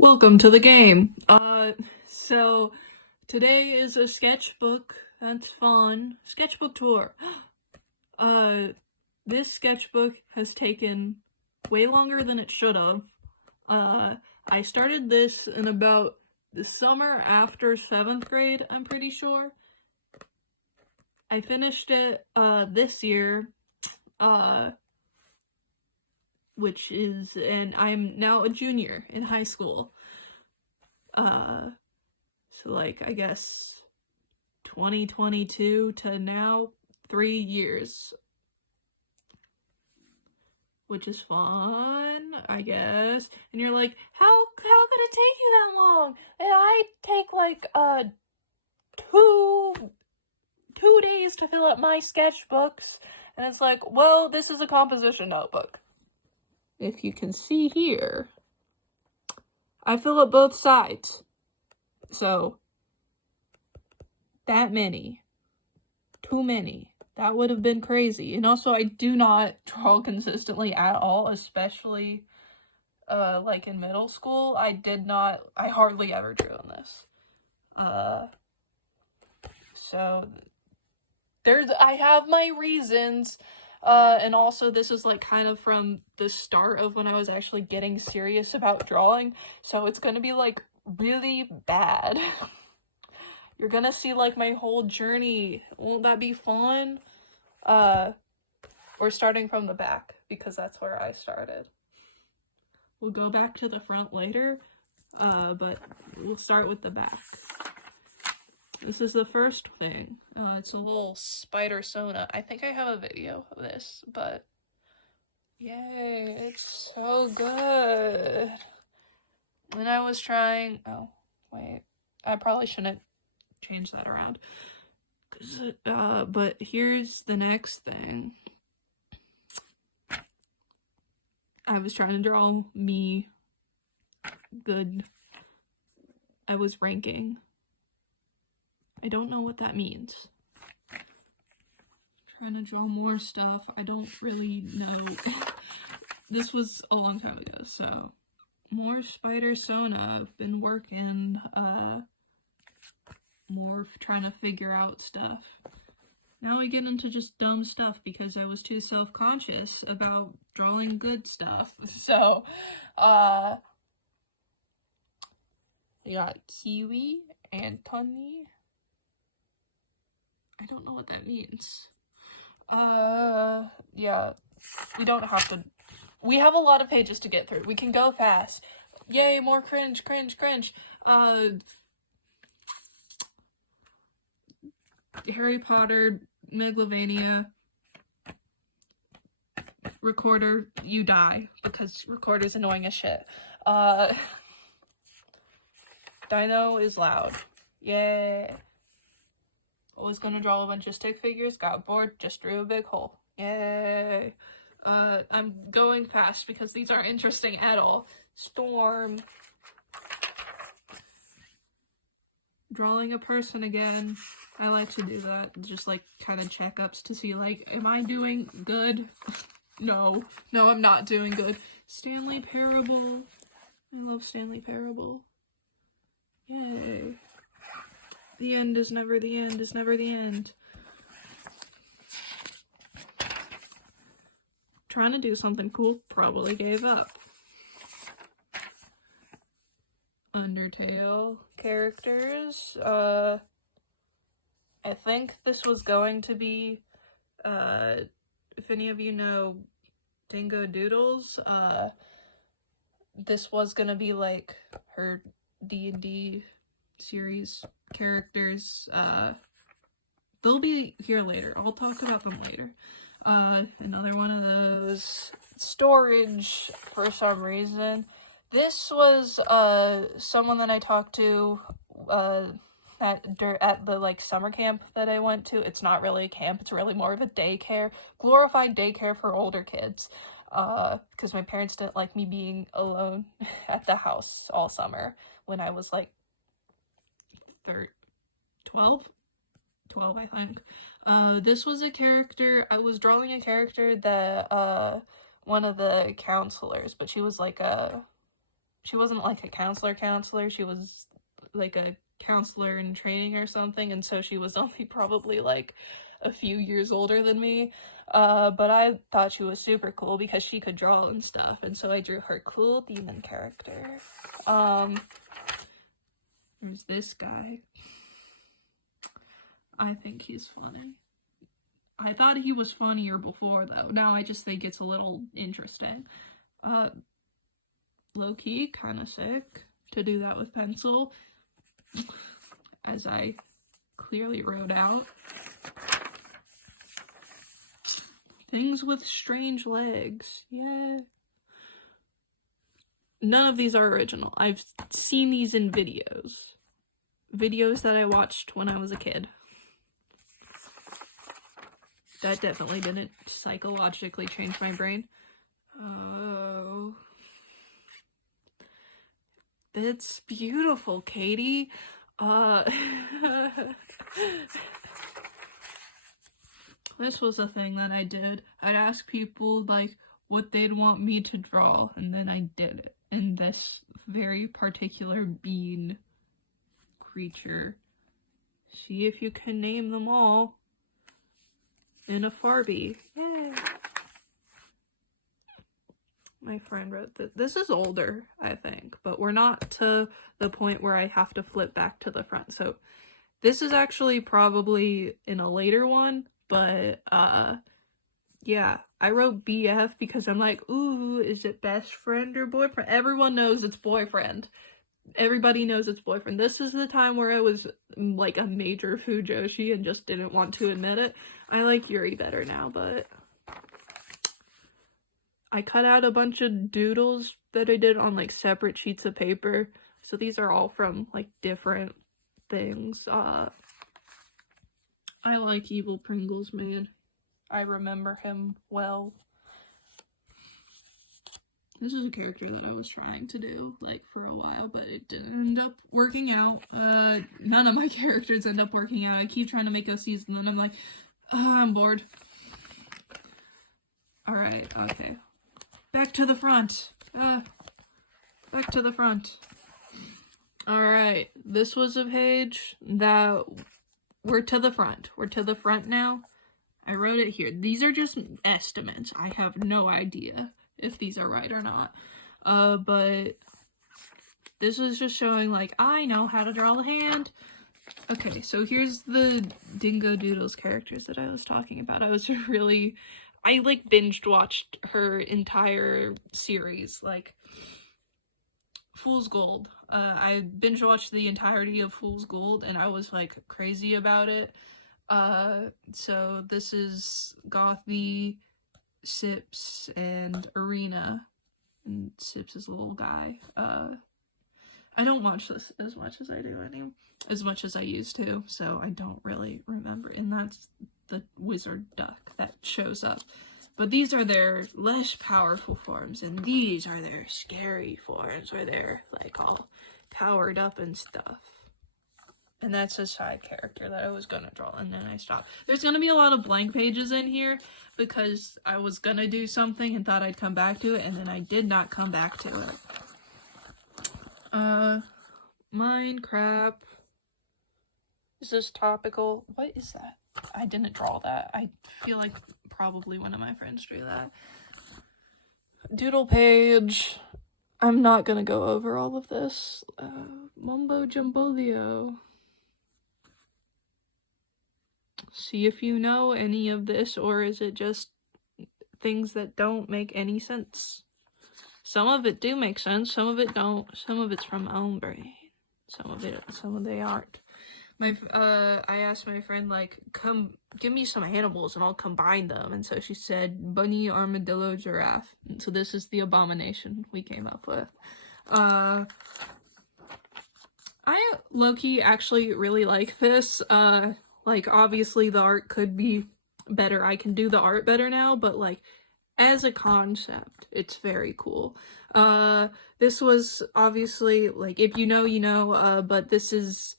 Welcome to the game. So today is a sketchbook. That's fun. Sketchbook tour. Uh, this sketchbook has taken way longer than it should have. I started this in about the summer after 7th grade, I'm pretty sure. I finished it, this year, uh, and I'm now a junior in high school. So like, I guess 2022 to now, 3 years. Which is fun, I guess. And you're like, how could it take you that long? And I take like, two days to fill up my sketchbooks. And it's like, well, this is a composition notebook. If you can see here, I fill up both sides. So, that many. Too many. That would have been crazy. And also, I do not draw consistently at all, especially, like in middle school. I hardly ever drew in this. So, I have my reasons. And also this is like kind of from the start of when I was actually getting serious about drawing. So it's gonna be like really bad. You're gonna see like my whole journey. Won't that be fun? We're starting from the back because that's where I started. We'll go back to the front later, but we'll start with the back. This is the first thing. It's a little spider Sona. I think I have a video of this, but yay, it's so good. When I was trying, oh, wait, I probably shouldn't change that around. But here's the next thing. I was trying to draw me good. I was ranking. I don't know what that means. Trying to draw more stuff. I don't really know. This was a long time ago, so more spider Sona. I've been working, more trying to figure out stuff. Now we get into just dumb stuff because I was too self-conscious about drawing good stuff. So, we got Kiwi, Anthony. I don't know what that means. Yeah, we don't have to. We have a lot of pages to get through. We can go fast. Yay, more cringe. Harry Potter, Megalovania, Recorder, you die, because Recorder's annoying as shit. Dino is loud. Yay. I was gonna draw a bunch of stick figures, got bored, just drew a big hole. Yay. I'm going fast because these aren't interesting at all. Storm. Drawing a person again. I like to do that. Just like kind of checkups to see like, am I doing good? No, I'm not doing good. Stanley Parable. I love Stanley Parable. Yay. The end is never the end, is never the end. Trying to do something cool, probably gave up. Undertale characters. I think this was going to be, if any of you know Dingo Doodles, this was gonna be like her D&D series characters. They'll be here later. I'll talk about them later. Another one of those. Storage, for some reason. This was, someone that I talked to, at the, like, summer camp that I went to. It's not really a camp, it's really more of a daycare. Glorified daycare for older kids. Because my parents didn't like me being alone at the house all summer when I was, like, 12, I think. This was a character, I was drawing a character that, one of the counselors, but she was like she wasn't like a counselor, she was like a counselor in training or something, and so she was only probably like a few years older than me. But I thought she was super cool because she could draw and stuff, and so I drew her cool demon character. There's this guy. I think he's funny. I thought he was funnier before, though. Now I just think it's a little interesting. Low-key, kind of sick to do that with pencil, as I clearly wrote out. Things with strange legs. Yeah. None of these are original. I've seen these in videos. Videos that I watched when I was a kid. That definitely didn't psychologically change my brain. Oh. That's beautiful, Katie. This was a thing that I did. I'd ask people, like, what they'd want me to draw, and then I did it. And this very particular bean creature. See if you can name them all. In a Farbie. Yay! My friend wrote that. This is older, I think, but we're not to the point where I have to flip back to the front. So this is actually probably in a later one, but yeah, I wrote BF because I'm like, ooh, is it best friend or boyfriend? Everyone knows it's boyfriend. Everybody knows it's boyfriend. This is the time where I was like a major Fujoshi and just didn't want to admit it. I like Yuri better now, but I cut out a bunch of doodles that I did on like separate sheets of paper. So these are all from like different things. I like Evil Pringles, man. I remember him well. This is a character that I was trying to do, like, for a while, but it didn't end up working out. None of my characters end up working out. I keep trying to make a season, and then I'm like, oh, I'm bored. Alright, okay. Back to the front. Back to the front. Alright, this was a page that we're to the front. We're to the front now. I wrote it here. These are just estimates. I have no idea if these are right or not. But this is just showing, like, I know how to draw the hand. Okay, so here's the Dingo Doodles characters that I was talking about. I like binged watched her entire series, like Fool's Gold. I binge watched the entirety of Fool's Gold and I was like crazy about it. So this is Gothy, Sips, and Arena. And Sips is a little guy. I don't watch this as much as I do as much as I used to, so I don't really remember. And that's the wizard duck that shows up. But these are their less powerful forms, and these are their scary forms where they're like all powered up and stuff. And that's a side character that I was gonna draw, and then I stopped. There's gonna be a lot of blank pages in here because I was gonna do something and thought I'd come back to it, and then I did not come back to it. Minecraft. Is this topical? What is that? I didn't draw that. I feel like probably one of my friends drew that. Doodle page. I'm not gonna go over all of this. Mumbo Jumbolio. See if you know any of this, or is it just things that don't make any sense? Some of it do make sense, some of it don't. Some of it's from my own brain. Some of they aren't. I asked my friend, like, come give me some animals and I'll combine them. And so she said bunny, armadillo, giraffe. And so this is the abomination we came up with. I low-key actually really like this. Like, obviously the art could be better. I can do the art better now, but like, as a concept, it's very cool. This was obviously, like, if you know, you know, but this is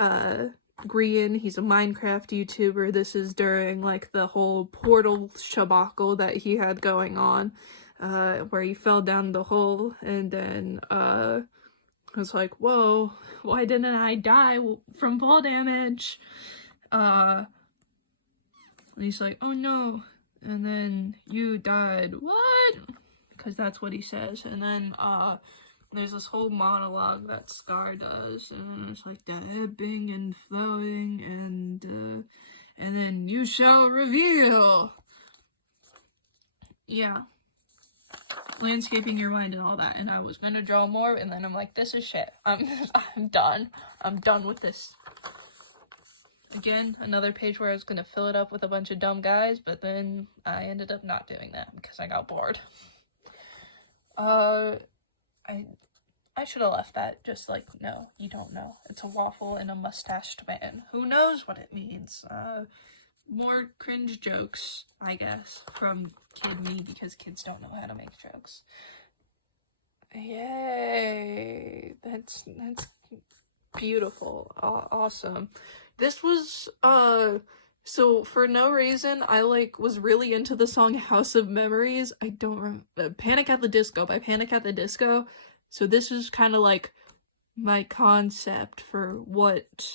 Grian. He's a Minecraft YouTuber. This is during like the whole Portal shabacle that he had going on. where he fell down the hole, and then I was like, whoa, why didn't I die from fall damage? And he's like, oh no, and then you died. What? Because that's what he says. And then there's this whole monologue that Scar does, and it's like the ebbing and flowing, and then you shall reveal. Yeah. Landscaping your mind and all that, and I was gonna draw more, and then I'm like, this is shit. I'm done. I'm done with this. Again, another page where I was gonna fill it up with a bunch of dumb guys, but then I ended up not doing that because I got bored. I should have left that just like, no, you don't know. It's a waffle and a mustached man. Who knows what it means? More cringe jokes, I guess, from kid me, because kids don't know how to make jokes. Yay! That's beautiful. Awesome. This was, so for no reason, I was really into the song House of Memories. I don't remember, Panic at the Disco by Panic at the Disco. So this is kind of like my concept for what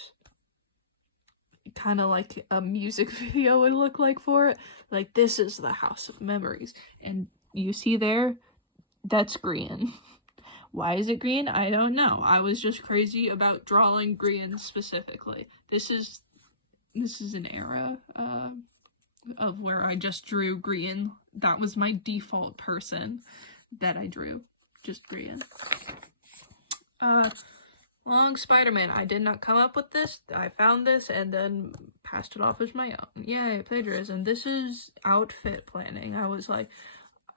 kind of like a music video would look like for it. Like, this is the House of Memories. And you see there, that's green. Why is it green? I don't know. I was just crazy about drawing green specifically. This is an era of where I just drew green. That was my default person that I drew. Just green. Long Spider-Man. I did not come up with this. I found this and then passed it off as my own. Yay, plagiarism. This is outfit planning. I was like,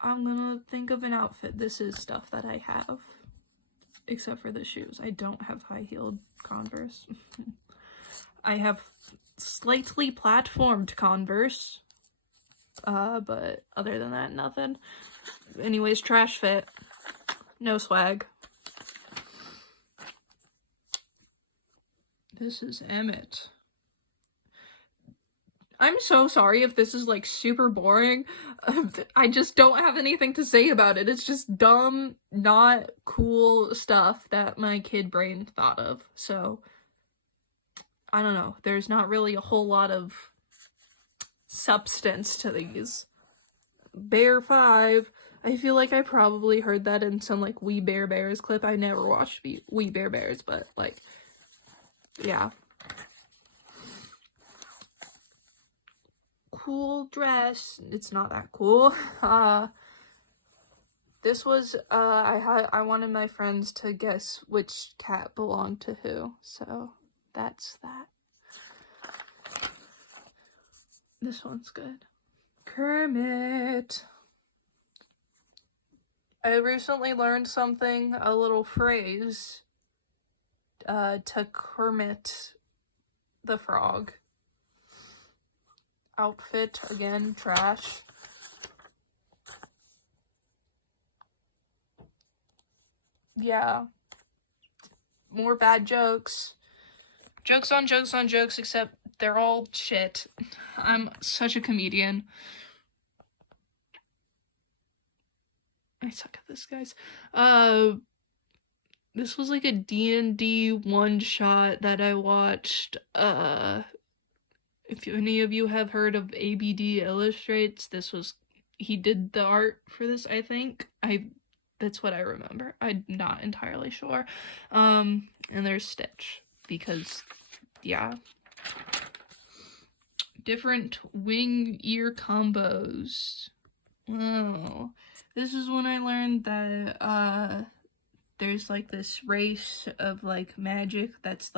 I'm gonna think of an outfit. This is stuff that I have. Except for the shoes. I don't have high-heeled Converse. I have slightly platformed Converse. But other than that, nothing. Anyways, trash fit. No swag. This is Emmett. I'm so sorry if this is super boring. I just don't have anything to say about it. It's just dumb, not cool stuff that my kid brain thought of. So, I don't know. There's not really a whole lot of substance to these. Bear 5. I feel like I probably heard that in some We Bare Bears clip. I never watched We Bare Bears, but yeah. Cool dress. It's not that cool. This was, I wanted my friends to guess which cat belonged to who, so that's that. This one's good. Kermit. I recently learned something, a little phrase, to Kermit the Frog. Outfit, again, trash. Yeah. More bad jokes. Jokes on jokes on jokes, except they're all shit. I'm such a comedian. I suck at this, guys. This was a D&D one-shot that I watched. If any of you have heard of ABD Illustrates, he did the art for this, I think. That's what I remember. I'm not entirely sure. And there's Stitch, because, yeah. Different wing ear combos. Wow. This is when I learned that, there's this race of magic that's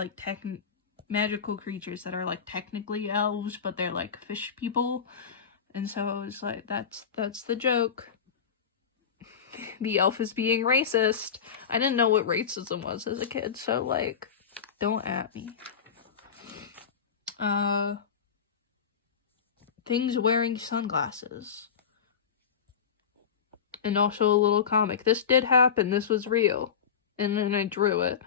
magical creatures that are technically elves, but they're fish people. And so I was like, that's the joke. The elf is being racist. I didn't know what racism was as a kid, so don't at me. Things wearing sunglasses. And also a little comic. This did happen. This was real. And then I drew it.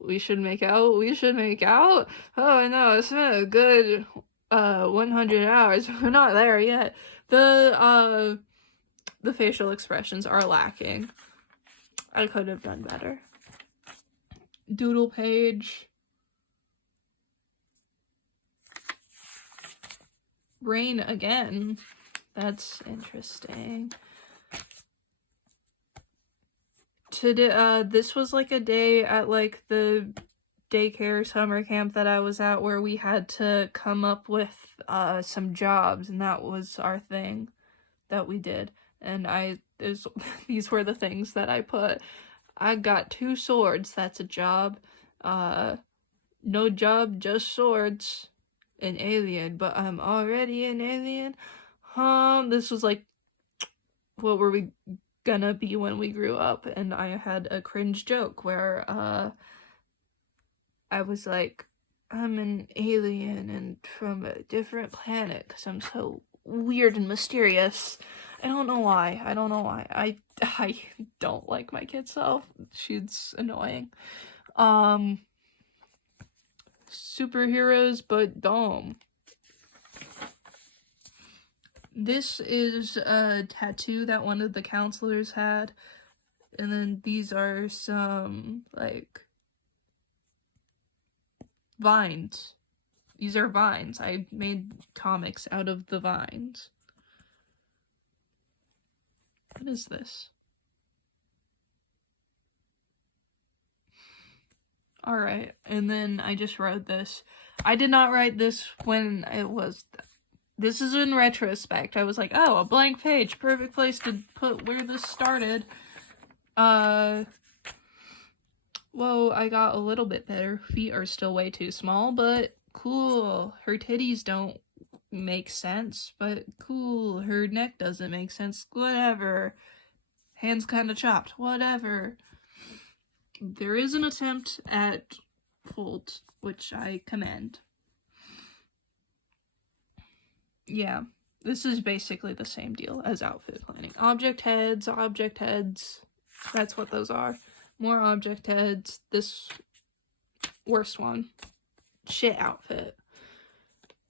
We should make out. We should make out. Oh no, it's been a good 100 hours. We're not there yet. The the facial expressions are lacking. I could have done better. Doodle page. Rain again. That's interesting. Today, this was like a day at like the daycare summer camp that I was at where we had to come up with some jobs, and that was our thing that we did. And these were the things that I put. I got 2 swords, that's a job. No job, just swords. An alien, but I'm already an alien. This was like, what were we gonna be when we grew up? And I had a cringe joke where, I was like, I'm an alien and from a different planet because I'm so weird and mysterious. I don't know why. I don't like my kid self. She's annoying. Superheroes, but dumb. This is a tattoo that one of the counselors had. And then these are some, like, vines. These are vines. I made comics out of the vines. What is this? Alright, and then I just wrote this. I did not write this when it was... This is in retrospect. I was like, oh, a blank page. Perfect place to put where this started. Whoa, I got a little bit better. Feet are still way too small, but cool. Her titties don't make sense, but cool. Her neck doesn't make sense. Whatever. Hands kind of chopped. Whatever. There is an attempt at folds, which I commend. Yeah, this is basically the same deal as outfit planning. Object heads. That's what those are. More object heads. This worst one. Shit outfit.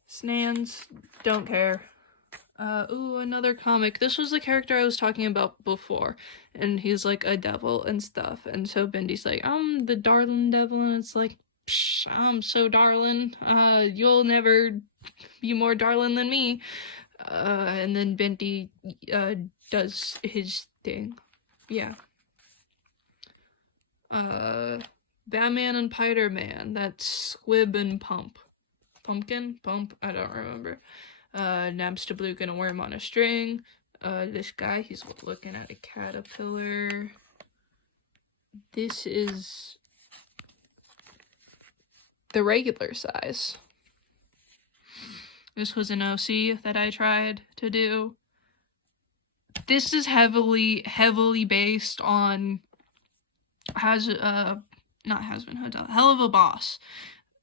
Snans. Don't care. Ooh, another comic. This was the character I was talking about before. And he's like a devil and stuff. And so Bendy's like, I'm the darling devil. And it's like, psh, I'm so darling. You'll never be more darling than me. And then Bendy, does his thing. Yeah. Batman and Spider-Man. That's Squib and Pump. Pumpkin? Pump? I don't remember. Nabstablook and a worm on a string. This guy, he's looking at a caterpillar. This is the regular size. This was an OC that I tried to do. This is heavily based on not Has Been Hotel, Hell of a Boss.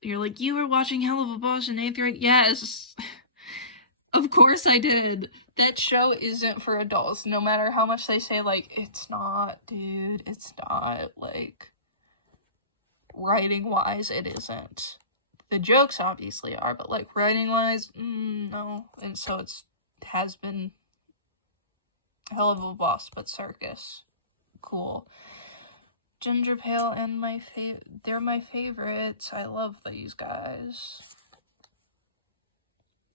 You're like, you were watching Hell of a Boss in 8th grade? Yes. Of course I did. That show isn't for adults, no matter how much they say, like, it's not, dude, it's not, like, writing-wise, it isn't. The jokes obviously are, but, like, writing-wise, no. And so has been Hell of a Boss, but circus. Cool. Ginger Pale and they're my favorites. I love these guys.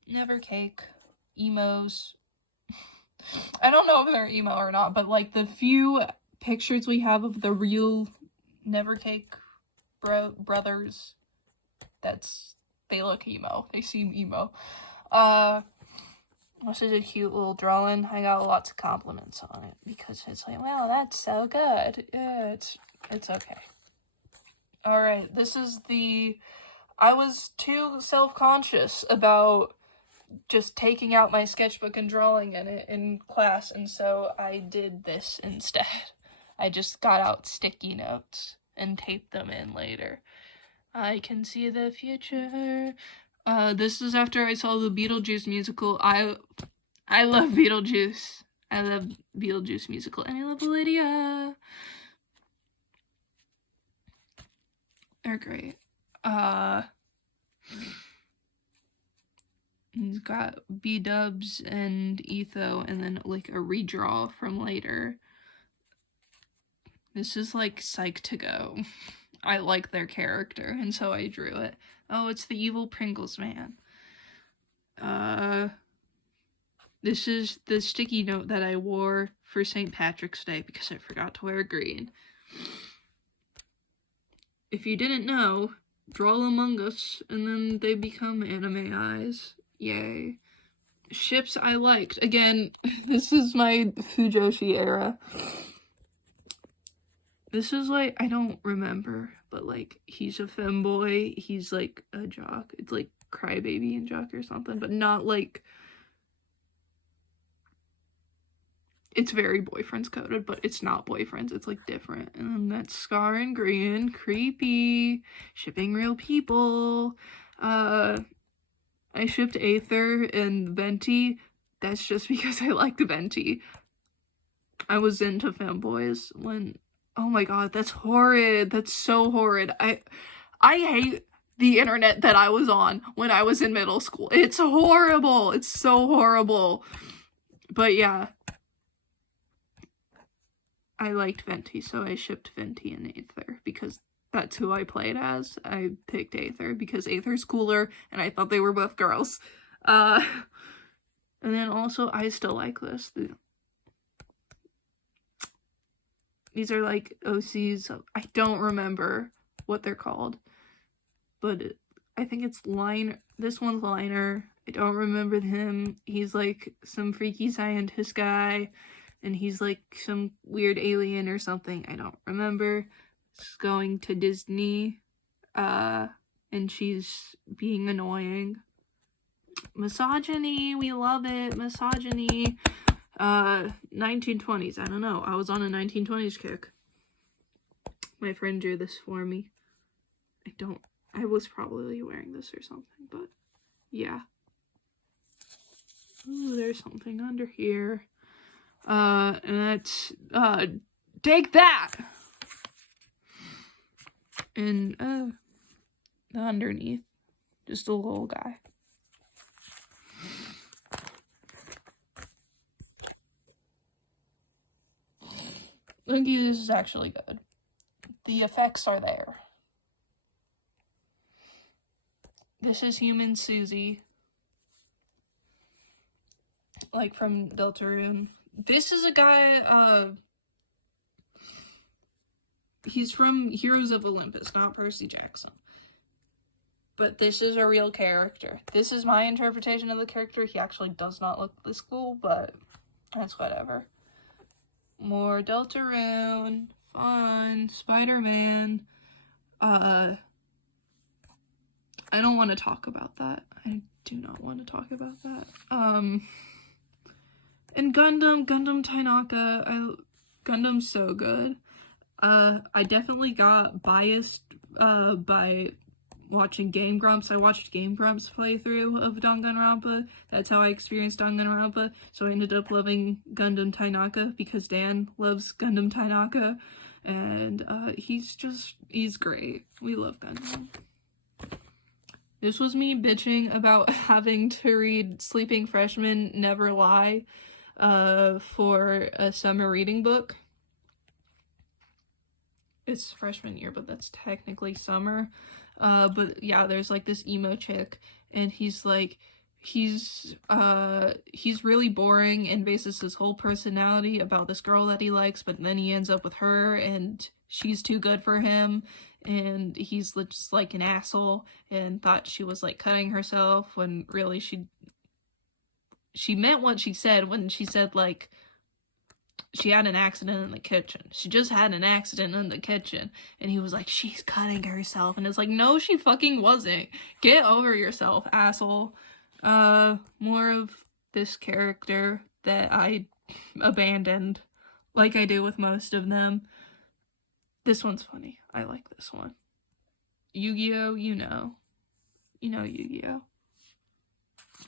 Never Cake. Emos. I don't know if they're emo or not, but like the few pictures we have of the real Never Cake brothers, they look emo. They seem emo. This is a cute little drawing. I got lots of compliments on it because it's like, wow, that's so good. Yeah, it's okay. Alright, this is I was too self-conscious about just taking out my sketchbook and drawing in it in class, and so I did this instead. I just got out sticky notes and taped them in later. I can see the future. This is after I saw the Beetlejuice musical. I love Beetlejuice. I love Beetlejuice musical, and I love Lydia. They're great. He's got B-dubs and Etho, and then like a redraw from later. This is like Psych2Go. I like their character, and so I drew it. Oh, it's the evil Pringles man. This is the sticky note that I wore for St. Patrick's Day because I forgot to wear green. If you didn't know, draw Among Us, and then they become anime eyes. Yay. Ships I liked. Again, this is my Fujoshi era. This is like, I don't remember, but like, he's a femboy, he's like a jock. It's like Crybaby and Jock or something, but not like, it's very boyfriends coded, but it's not boyfriends, it's like different. And then that's Scar and Green, creepy, shipping real people. I shipped Aether and Venti. That's just because I liked Venti. I was into femboys when, oh my god, that's horrid. That's so horrid. I hate the internet that I was on when I was in middle school. It's horrible. It's so horrible. But yeah. I liked Venti, so I shipped Venti and Aether because that's who I played as. I picked Aether because Aether's cooler, and I thought they were both girls. And then also, I still like this. These are like OCs. I don't remember what they're called, but I think it's Liner. This one's Liner. I don't remember him. He's like some freaky scientist guy, and he's like some weird alien or something. I don't remember. She's going to Disney, and she's being annoying. Misogyny, we love it. Misogyny. 1920s, I don't know. I was on a 1920s kick. My friend drew this for me. I was probably wearing this or something, but yeah. Ooh, there's something under here. And that's, take that! And, the underneath, just a little guy. Look, this is actually good. The effects are there. This is Human Susie. Like from Deltarune. This is a guy, he's from Heroes of Olympus, not Percy Jackson. But this is a real character. This is my interpretation of the character. He actually does not look this cool, but that's whatever. More Deltarune, fun, Spider-Man. I don't want to talk about that. I do not want to talk about that. And Gundam Tainaka, Gundam's so good. I definitely got biased, by watching Game Grumps. I watched Game Grumps playthrough of Danganronpa. That's how I experienced Danganronpa. So I ended up loving Gundam Tainaka because Dan loves Gundam Tainaka. And he's great. We love Gundam. This was me bitching about having to read Sleeping Freshmen Never Lie for a summer reading book. It's freshman year, but that's technically summer. But yeah, there's like this emo chick, and he's really boring and bases his whole personality about this girl that he likes, but then he ends up with her, and she's too good for him, and he's just like an asshole, and thought she was like cutting herself when really she meant what she said when she said like she had an accident in the kitchen. She just had an accident in the kitchen. And he was like, she's cutting herself. And it's like, no, she fucking wasn't. Get over yourself, asshole. More of this character that I abandoned, like I do with most of them. This one's funny. I like this one. Yu-Gi-Oh, you know. You know Yu-Gi-Oh.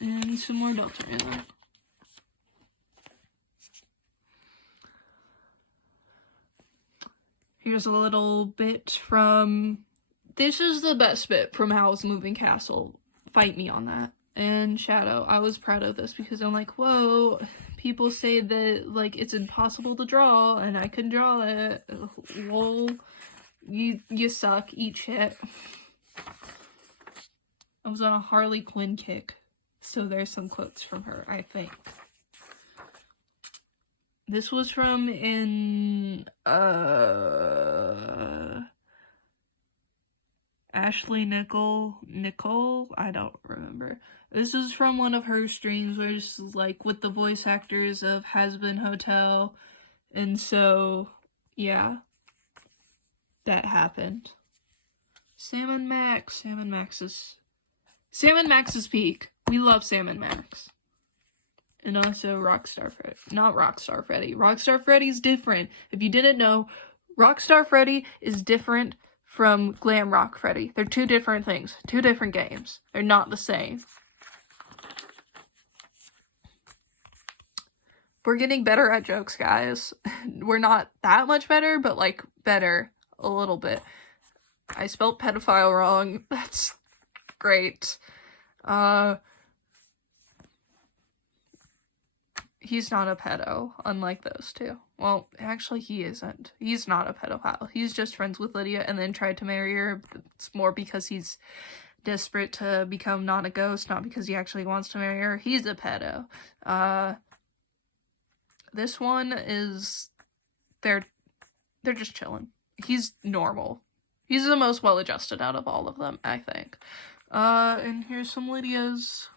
And some more Deltarune. Here's a little bit from... This is the best bit from Howl's Moving Castle. Fight me on that. and Shadow. I was proud of this because I'm like, whoa, people say that, like, it's impossible to draw, and I can draw it. Lol. You suck. Eat shit. I was on a Harley Quinn kick, so there's some quotes from her, I think. This was from Ashley Nicole, I don't remember. This is from one of her streams where it's like with the voice actors of Hazbin Hotel, and so, yeah, that happened. Sam & Max's peak. We love Sam & Max. And also Rockstar Freddy. Not Rockstar Freddy. Rockstar Freddy's different. If you didn't know, Rockstar Freddy is different from Glam Rock Freddy. They're two different things. Two different games. They're not the same. We're getting better at jokes, guys. We're not that much better, but, like, better a little bit. I spelled pedophile wrong. That's great. He's not a pedo, unlike those two. Well, actually, he isn't. He's not a pedophile. He's just friends with Lydia and then tried to marry her. It's more because he's desperate to become not a ghost, not because he actually wants to marry her. He's a pedo. This one is... They're just chilling. He's normal. He's the most well-adjusted out of all of them, I think. And here's some Lydia's.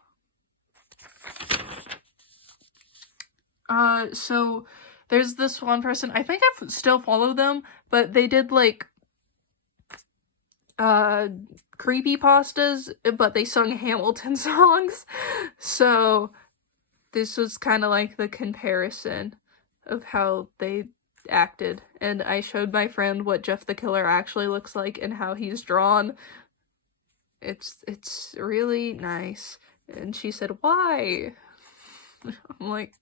So there's this one person, I think I still follow them, but they did, like, creepypastas, but they sung Hamilton songs. So this was kind of like the comparison of how they acted, and I showed my friend what Jeff the Killer actually looks like and how he's drawn. It's really nice. And she said, why? I'm like,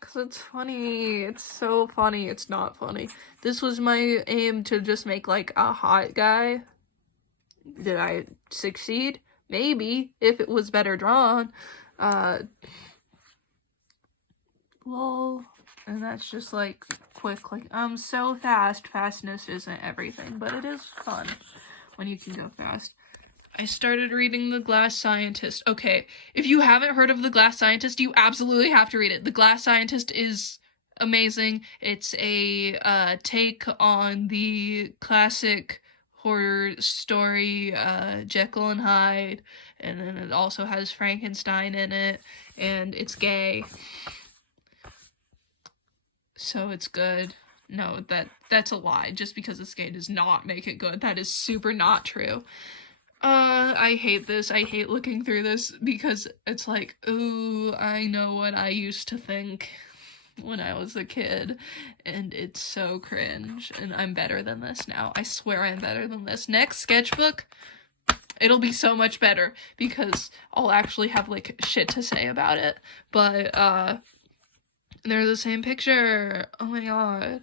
because it's funny. It's so funny. It's not funny. This was my aim, to just make, like, a hot guy. Did I succeed? Maybe, if it was better drawn. Lol. And that's just, like, quick, like, so fast. Fastness isn't everything, but it is fun when you can go fast. I started reading The Glass Scientist. Okay, if you haven't heard of The Glass Scientist, you absolutely have to read it. The Glass Scientist is amazing. It's a take on the classic horror story, Jekyll and Hyde, and then it also has Frankenstein in it, and it's gay. So it's good. No, that's a lie. Just because it's gay does not make it good. That is super not true. I hate this. I hate looking through this because it's like, ooh, I know what I used to think when I was a kid, and it's so cringe, and I'm better than this now. I swear I'm better than this. Next sketchbook, it'll be so much better because I'll actually have, like, shit to say about it. But, they're the same picture. Oh my god.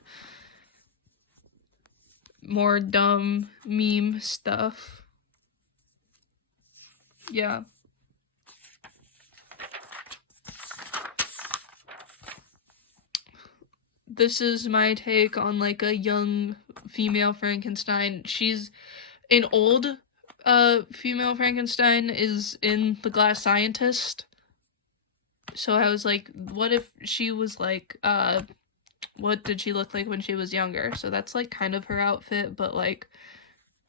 More dumb meme stuff. Yeah. This is my take on, like, a young female Frankenstein. She's an old female Frankenstein is in The Glass Scientist. So I was like, what if she was, like, what did she look like when she was younger? So that's, like, kind of her outfit, but, like,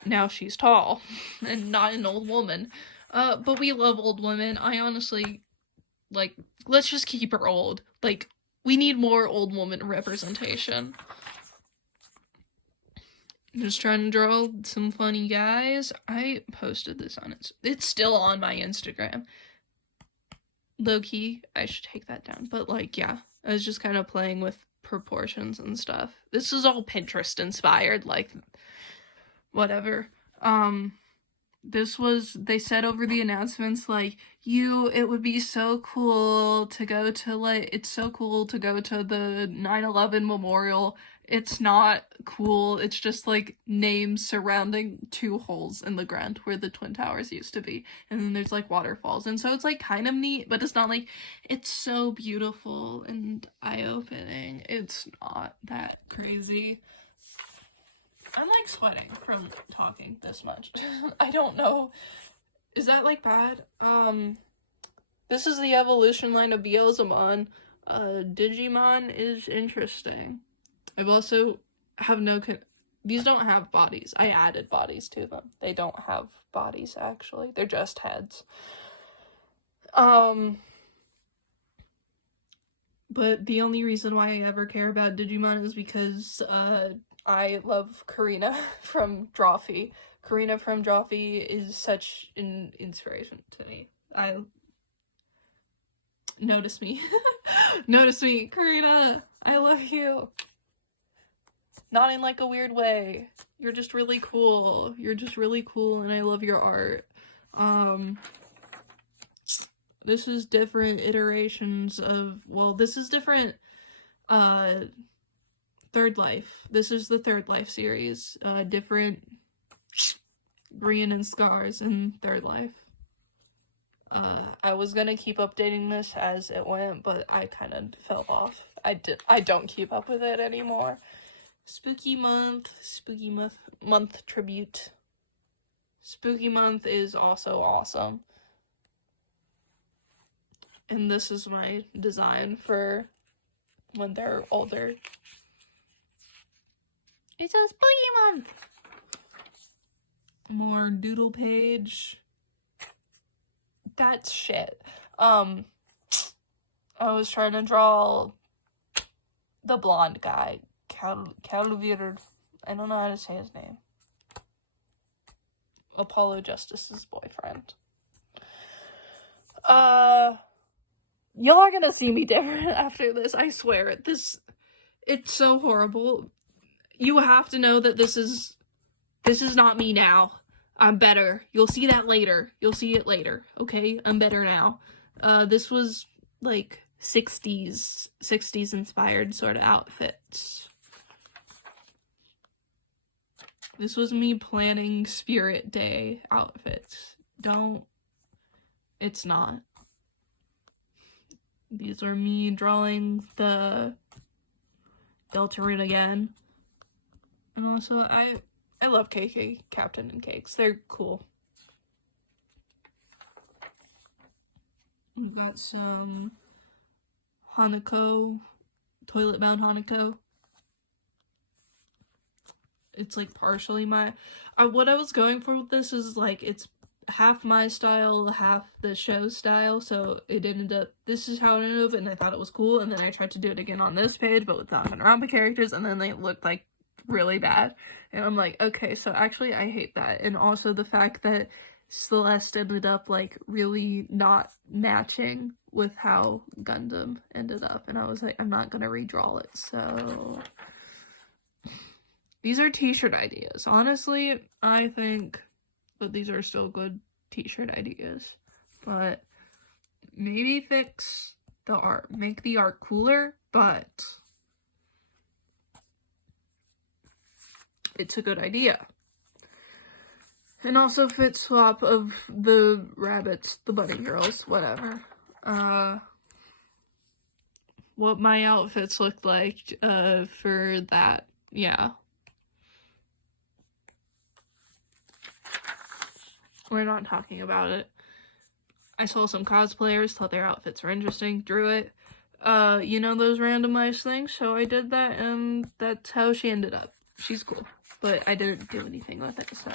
now she's tall and not an old woman. But we love old women. I honestly, like, let's just keep her old. Like, we need more old woman representation. I'm just trying to draw some funny guys. I posted this on it. It's still on my Instagram. Low-key, I should take that down. But, like, yeah, I was just kind of playing with proportions and stuff. This is all Pinterest inspired, like, whatever. They said over the announcements, like, it would be so cool to go to, like, it's so cool to go to the 9/11 memorial It's not cool. It's just like names surrounding 2 holes in the ground where the Twin Towers used to be. And then there's like waterfalls. And so it's like kind of neat, but it's not like it's so beautiful and eye-opening. It's not that crazy. I'm like sweating from talking this much. I don't know. Is that like bad? This is the evolution line of Beelzemon. Digimon is interesting. I've also have no these don't have bodies. I added bodies to them. They don't have bodies, actually. They're just heads. But the only reason why I ever care about Digimon is because, I love Karina from Drawfee. Karina from Drawfee is such an inspiration to me. Notice me. Notice me, Karina. I love you. Not in like a weird way. You're just really cool. You're just really cool and I love your art. This is different iterations of, well, this is different, Third Life. This is the Third Life series. Different Green and Scars in Third Life. I was gonna keep updating this as it went, but I kind of fell off. I don't keep up with it anymore. Spooky month tribute. Spooky month is also awesome. And this is my design for when they're older. It's a spooky month! More doodle page. That's shit. I was trying to draw the blonde guy. Calvir. I don't know how to say his name. Apollo Justice's boyfriend. Y'all are gonna see me different after this, I swear. It's so horrible. You have to know that this is not me now. I'm better. You'll see that later. You'll see it later, okay? I'm better now. This was, like, 60s inspired sort of outfits. This was me planning Spirit Day outfits. It's not. These are me drawing the Deltarune again. And also, I love KK Captain and Cakes. They're cool. We've got some Hanako, Toilet Bound Hanako. It's like partially my, what I was going for with this is like, it's half my style, half the show style, so it ended up, this is how it ended up, and I thought it was cool, and then I tried to do it again on this page, but with Danganronpa characters, and then they looked like really bad, and I'm like, okay, so actually I hate that, and also the fact that Celeste ended up like really not matching with how Gundam ended up, and I was like, I'm not gonna redraw it, so these are t-shirt ideas. Honestly, I think that these are still good t-shirt ideas, but maybe fix the art, make the art cooler, but it's a good idea. And also fit swap of the rabbits, the bunny girls, whatever. What my outfits looked like, for that, yeah. We're not talking about it. I saw some cosplayers, thought their outfits were interesting, drew it. You know those randomized things, so I did that, and that's how she ended up. She's cool, but I didn't do anything with it, so.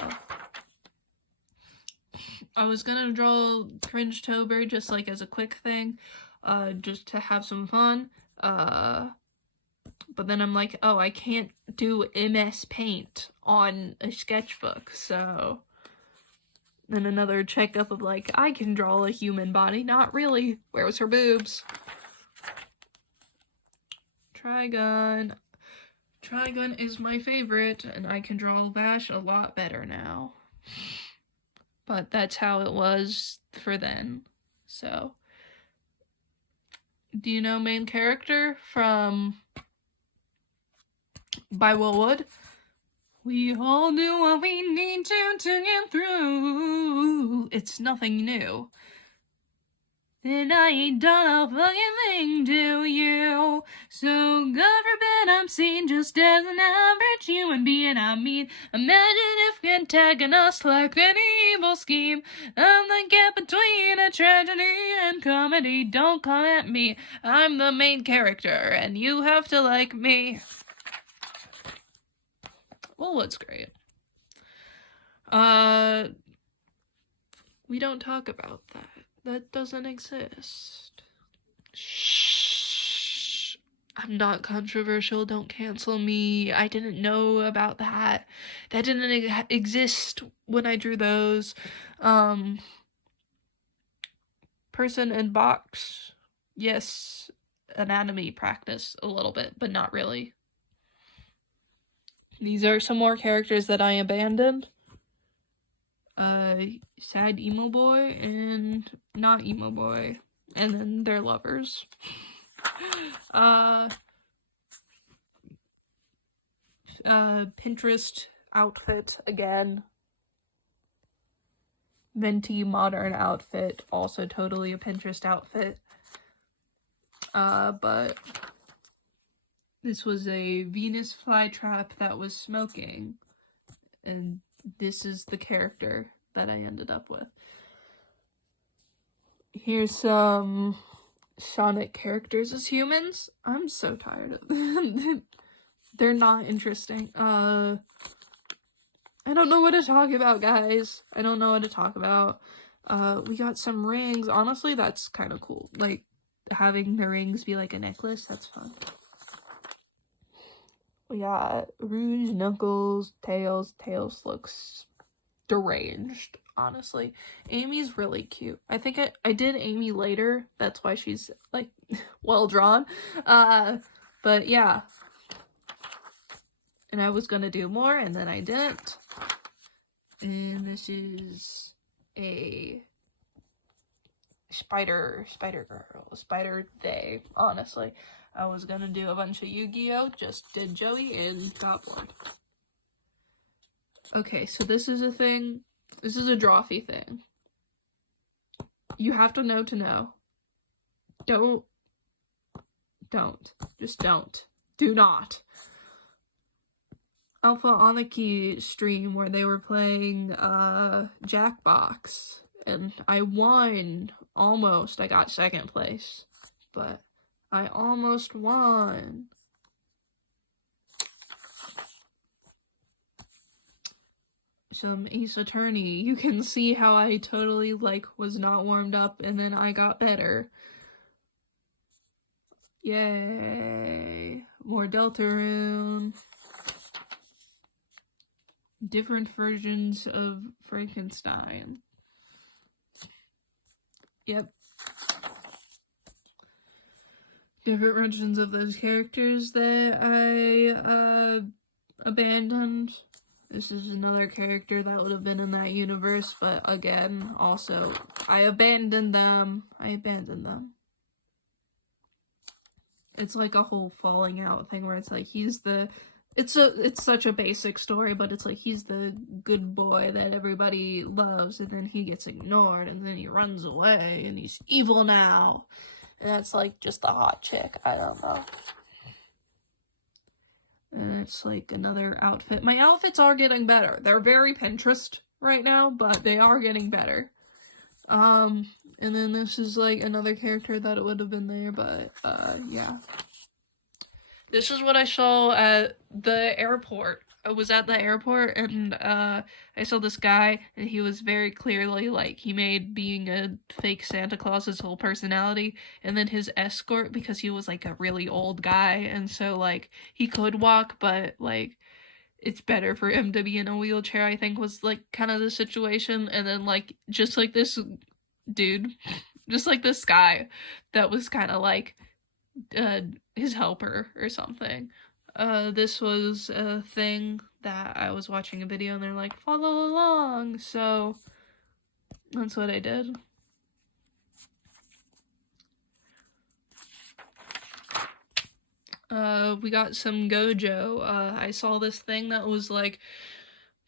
I was gonna draw Cringetober just like as a quick thing, just to have some fun, but then I'm like, oh, I can't do MS Paint on a sketchbook, so then another checkup of like, I can draw a human body, not really, where's her boobs? Trigun is my favorite, and I can draw Vash a lot better now. But that's how it was for then, so. Do you know main character from by Will Wood. We all do what we need to get through. It's nothing new. And I ain't done a fucking thing to you. So God forbid I'm seen just as an average human being. I mean, imagine if antagonist like any evil scheme. I'm the gap between a tragedy and comedy. Don't come at me. I'm the main character, and you have to like me. Well, it's great. We don't talk about that. That doesn't exist. Shh. I'm not controversial. Don't cancel me. I didn't know about that. That didn't exist when I drew those. Person in box. Yes, anatomy practice a little bit, but not really. These are some more characters that I abandoned. Sad emo boy and not emo boy, and then their lovers. Pinterest outfit again. Venti modern outfit, also totally a Pinterest outfit. But this was a Venus flytrap that was smoking, and this is the character that I ended up with. Here's some Sonic characters as humans. I'm so tired of them. They're not interesting. I don't know what to talk about, guys. I don't know what to talk about. We got some rings. Honestly, that's kind of cool. Like, having the rings be like a necklace, that's fun. We got Rouge, Knuckles, Tails. Tails looks deranged, honestly. Amy's really cute. I think I did Amy later. That's why she's, like, well drawn. But yeah. And I was gonna do more, and then I didn't. And this is a Spider Girl. Spider they, honestly. I was gonna do a bunch of Yu-Gi-Oh! Just did Joey and got bored. Okay, so this is a thing. This is a Drawfee thing. You have to know to know. Don't. Just don't. Do not. Alpha Anarchy stream where they were playing Jackbox, and I won. Almost. I got second place, but I almost won. Some Ace Attorney. You can see how I totally, like, was not warmed up, and then I got better. Yay. More Deltarune. Different versions of Frankenstein. Yep. Different versions of those characters that I abandoned. This is another character that would have been in that universe, but again, also, I abandoned them. It's like a whole falling out thing where it's like he's the... It's such a basic story, but it's like he's the good boy that everybody loves, and then he gets ignored, and then he runs away, and he's evil now. And that's like just the hot chick. I don't know. And it's like another outfit. My outfits are getting better. They're very Pinterest right now, but they are getting better. And then this is like another character that it would have been there, but yeah. This is what I saw at the airport. I was at the airport, and I saw this guy, and he was very clearly, like, he made being a fake Santa Claus his whole personality, and then his escort, because he was, like, a really old guy, and so, like, he could walk, but, like, it's better for him to be in a wheelchair, I think, was, like, kind of the situation, and then, like, just, like, this dude, just, like, this guy that was kind of, like, his helper or something. This was a thing that I was watching a video and they're like, follow along, so that's what I did. We got some Gojo. I saw this thing that was like,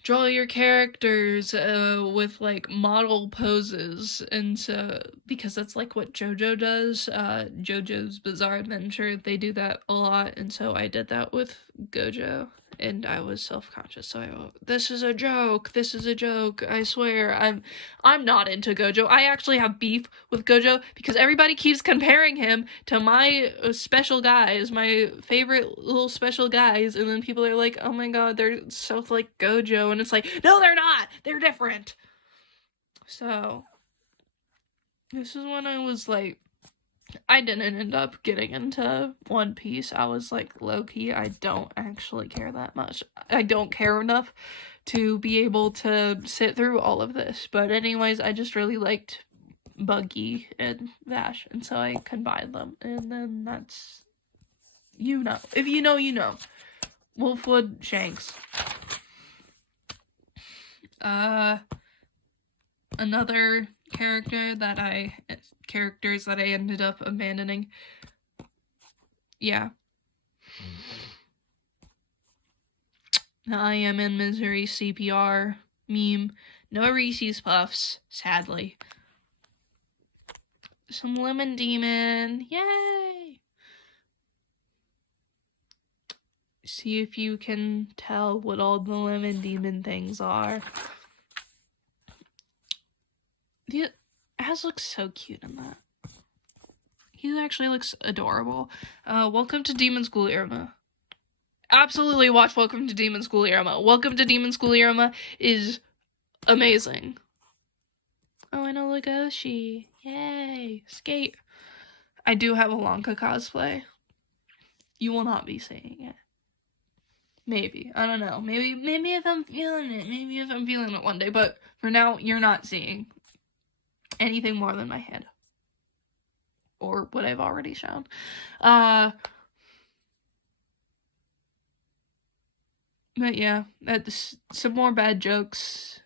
draw your characters with like model poses, and so because that's like what JoJo does, JoJo's Bizarre Adventure, they do that a lot, and so I did that with Gojo, and I was self-conscious, so I wrote, this is a joke, I swear. I'm not into Gojo. I actually have beef with Gojo because everybody keeps comparing him to my special guys, my favorite little special guys, and then people are like, oh my god, they're so like Gojo, and it's like, no, they're not, they're different. So this is when I was like, I didn't end up getting into One Piece. I was like, low-key, I don't actually care that much. I don't care enough to be able to sit through all of this. But anyways, I just really liked Buggy and Vash, and so I combined them. And then that's, you know. If you know, you know. Wolfwood Shanks. Another characters that I ended up abandoning. Yeah. I am in misery CPR meme. No Reese's Puffs, sadly. Some Lemon Demon. Yay! See if you can tell what all the Lemon Demon things are. Az looks so cute in that. He actually looks adorable. Welcome to Demon School Irma. Absolutely watch Welcome to Demon School Irma. Welcome to Demon School Irma is amazing. Oh, and a Legoshi. Yay. Skate. I do have a Lanka cosplay. You will not be seeing it. Maybe. I don't know. Maybe if I'm feeling it. Maybe if I'm feeling it one day. But for now, you're not seeing anything more than my head. Or what I've already shown. But yeah, that's some more bad jokes.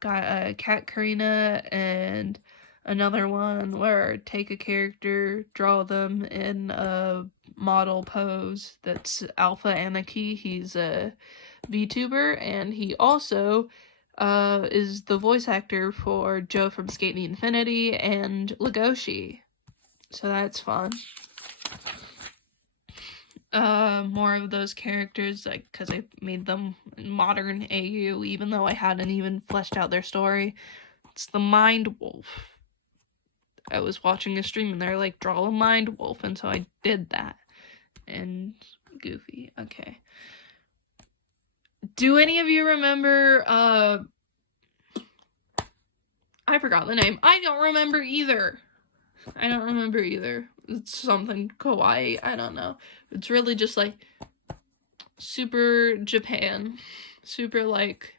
Got Cat Karina and another one where take a character, draw them in a model pose. That's Alpha Anarchy. He's a VTuber, and he also is the voice actor for Joe from Skate Me Infinity and Legoshi. So that's fun. More of those characters, like, because I made them modern AU, even though I hadn't even fleshed out their story. It's the Mind Wolf. I was watching a stream and they're like, draw a Mind Wolf, and so I did that. And Goofy, okay. Do any of you remember, I forgot the name. I don't remember either. It's something kawaii, I don't know. It's really just like super Japan. Super like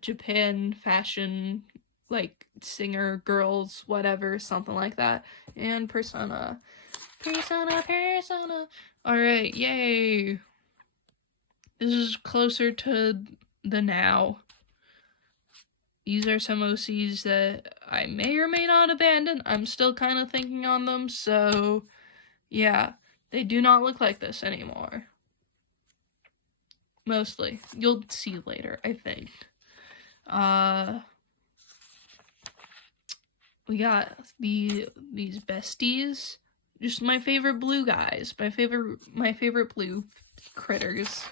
Japan fashion, like singer girls, whatever, something like that. And Persona. Alright, yay. This is closer to the now. These are some OCs that I may or may not abandon. I'm still kind of thinking on them, so yeah. They do not look like this anymore. Mostly. You'll see later, I think. We got these besties. Just my favorite blue guys. My favorite blue critters.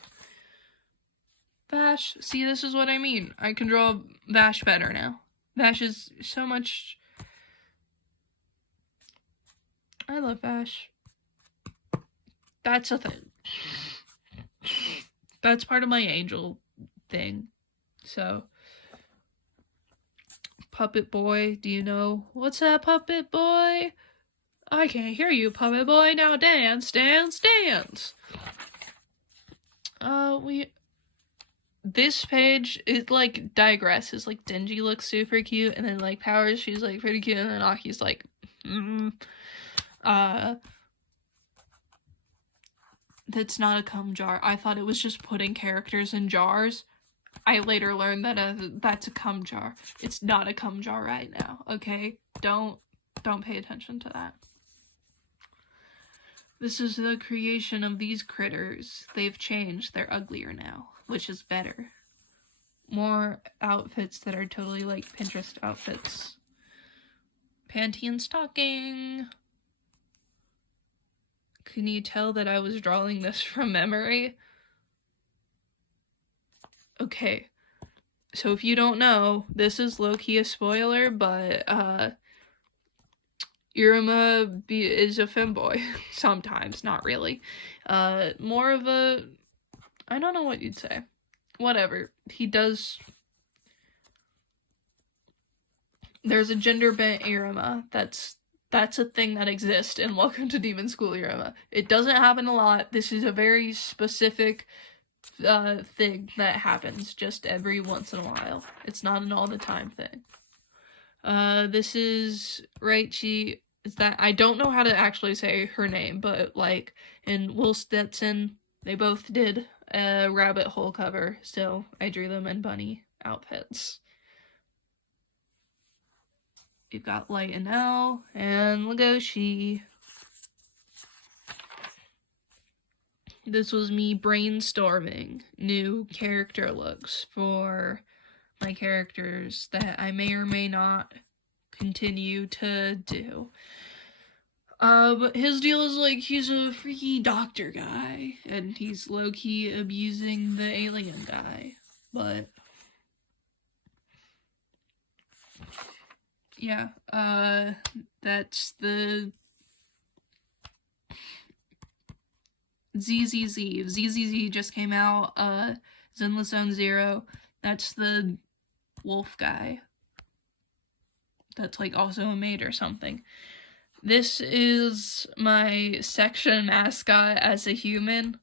Vash, see, this is what I mean. I can draw Vash better now. Vash is so much... I love Vash. That's a thing. That's part of my angel thing. So, Puppet Boy, do you know? What's that, Puppet Boy? I can't hear you, Puppet Boy. Now dance, dance, dance. This page, it, like, digresses. Like, Denji looks super cute, and then, like, Powers, she's, like, pretty cute, and then Aki's, like, That's not a cum jar. I thought it was just putting characters in jars. I later learned that that's a cum jar. It's not a cum jar right now, okay? Don't Don't pay attention to that. This is the creation of these critters. They've changed. They're uglier now, which is better. More outfits that are totally like Pinterest outfits. Panty and stocking. Can you tell that I was drawing this from memory? Okay. So if you don't know, this is low-key a spoiler, but Iruma is a femboy. Sometimes, not really. More of a... I don't know what you'd say. Whatever. He does... There's a gender-bent Iruma. That's a thing that exists in Welcome to Demon School Iruma. It doesn't happen a lot. This is a very specific thing that happens just every once in a while. It's not an all-the-time thing. This is Raichi. Is that I don't know how to actually say her name, but like in Will Stetson, they both did a rabbit hole cover, so I drew them in bunny outfits. You've got Light and L and Legoshi. This was me brainstorming new character looks for my characters that I may or may not continue to do. But his deal is like he's a freaky doctor guy, and he's low-key abusing the alien guy. But yeah, that's the ZZZ. ZZZ just came out, Zenless Zone Zero. That's the wolf guy. That's like also a maid or something. This is my section mascot as a human.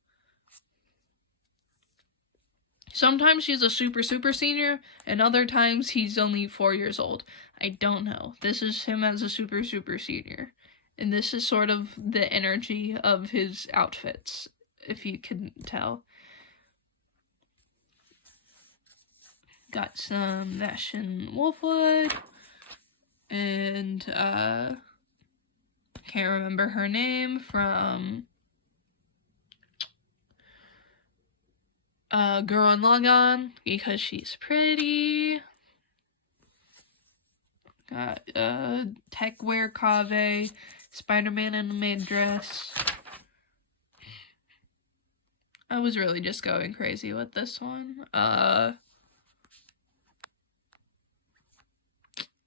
Sometimes he's a super senior, and other times he's only 4 years old. I don't know. This is him as a super senior. And this is sort of the energy of his outfits, if you can tell. Got some mesh and wolfwood. And, can't remember her name from Gurren Lagann because she's pretty. Got Techwear Kaveh, Spider-Man in a maid dress. I was really just going crazy with this one.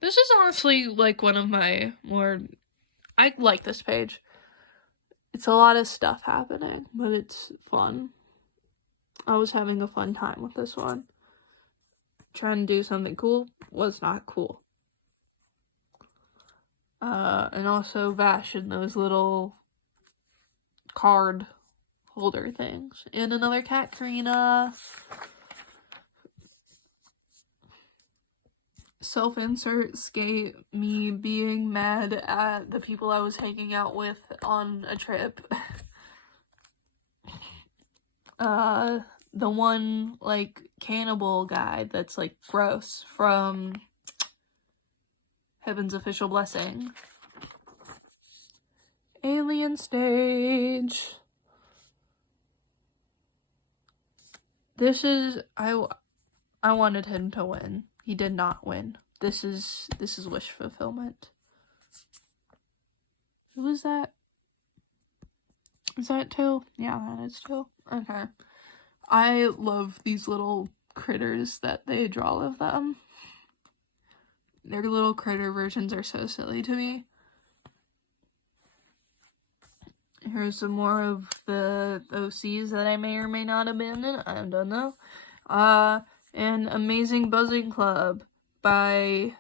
This is honestly like one of my more... I like this page. It's a lot of stuff happening, but it's fun. I was having a fun time with this one. Trying to do something cool was not cool. And also Vash and those little card holder things. And another cat, Karina. Self-insert skate me being mad at the people I was hanging out with on a trip. The one, like, cannibal guy that's, like, gross from Heaven's Official Blessing. Alien stage. This is, I wanted him to win. He did not win. This is wish fulfillment. Who is that? Is that Till? Yeah, that is Till. Okay. I love these little critters that they draw of them. Their little critter versions are so silly to me. Here's some more of the OCs that I may or may not have been in. I don't know. An Amazing Buzzing Club by...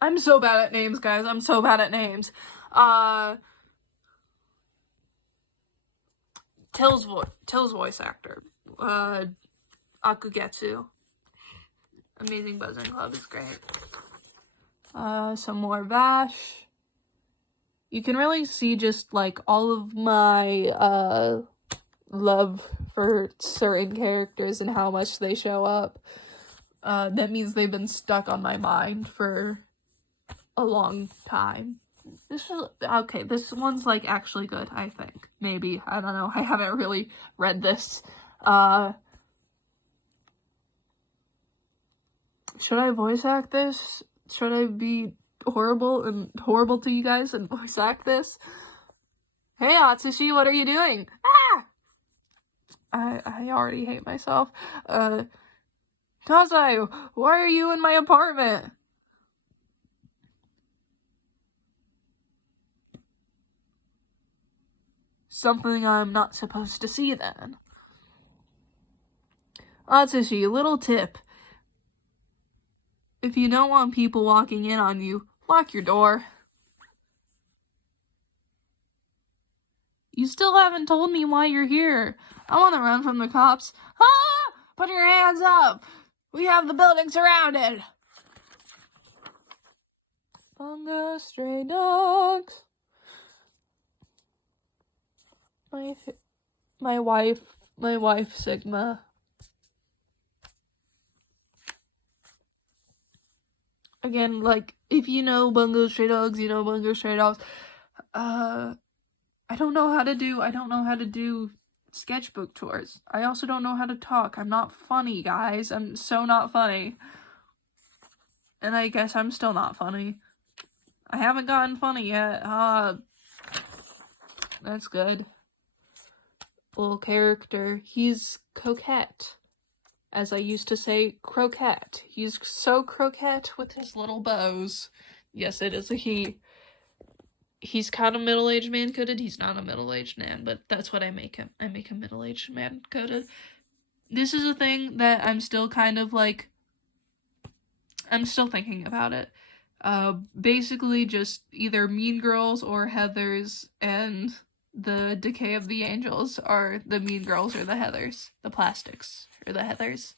I'm so bad at names, guys. I'm so bad at names. Till's voice actor. Akugetsu. Amazing Buzzing Club is great. Some more Vash. You can really see just, like, all of my, love for certain characters and how much they show up. that means they've been stuck on my mind for a long time. This one's like actually good, I think. Maybe. I don't know. I haven't really read this. Should I voice act this? Should I be horrible to you guys and voice act this? Hey Atsushi, what are you doing? Ah! I already hate myself. Tazai, why are you in my apartment? Something I'm not supposed to see then. Atsushi, little tip. If you don't want people walking in on you, lock your door. You still haven't told me why you're here. I want to run from the cops. Ah! Put your hands up! We have the building surrounded! Bungo Stray Dogs. My wife, Sigma. Again, like, if you know Bungo Stray Dogs, you know Bungo Stray Dogs. I don't know how to do sketchbook tours. I also don't know how to talk. I'm not funny, guys. I'm so not funny. And I guess I'm still not funny. I haven't gotten funny yet. That's good. Little character. He's coquette. As I used to say, croquette. He's so croquette with his little bows. Yes, it is a he. He's kind of middle-aged man-coded. He's not a middle-aged man, but that's what I make him. I make him middle-aged man-coded. This is a thing that I'm still kind of like... I'm still thinking about it. Basically just either Mean Girls or Heathers, and the Decay of the Angels are the Mean Girls or the Heathers. The Plastics or the Heathers.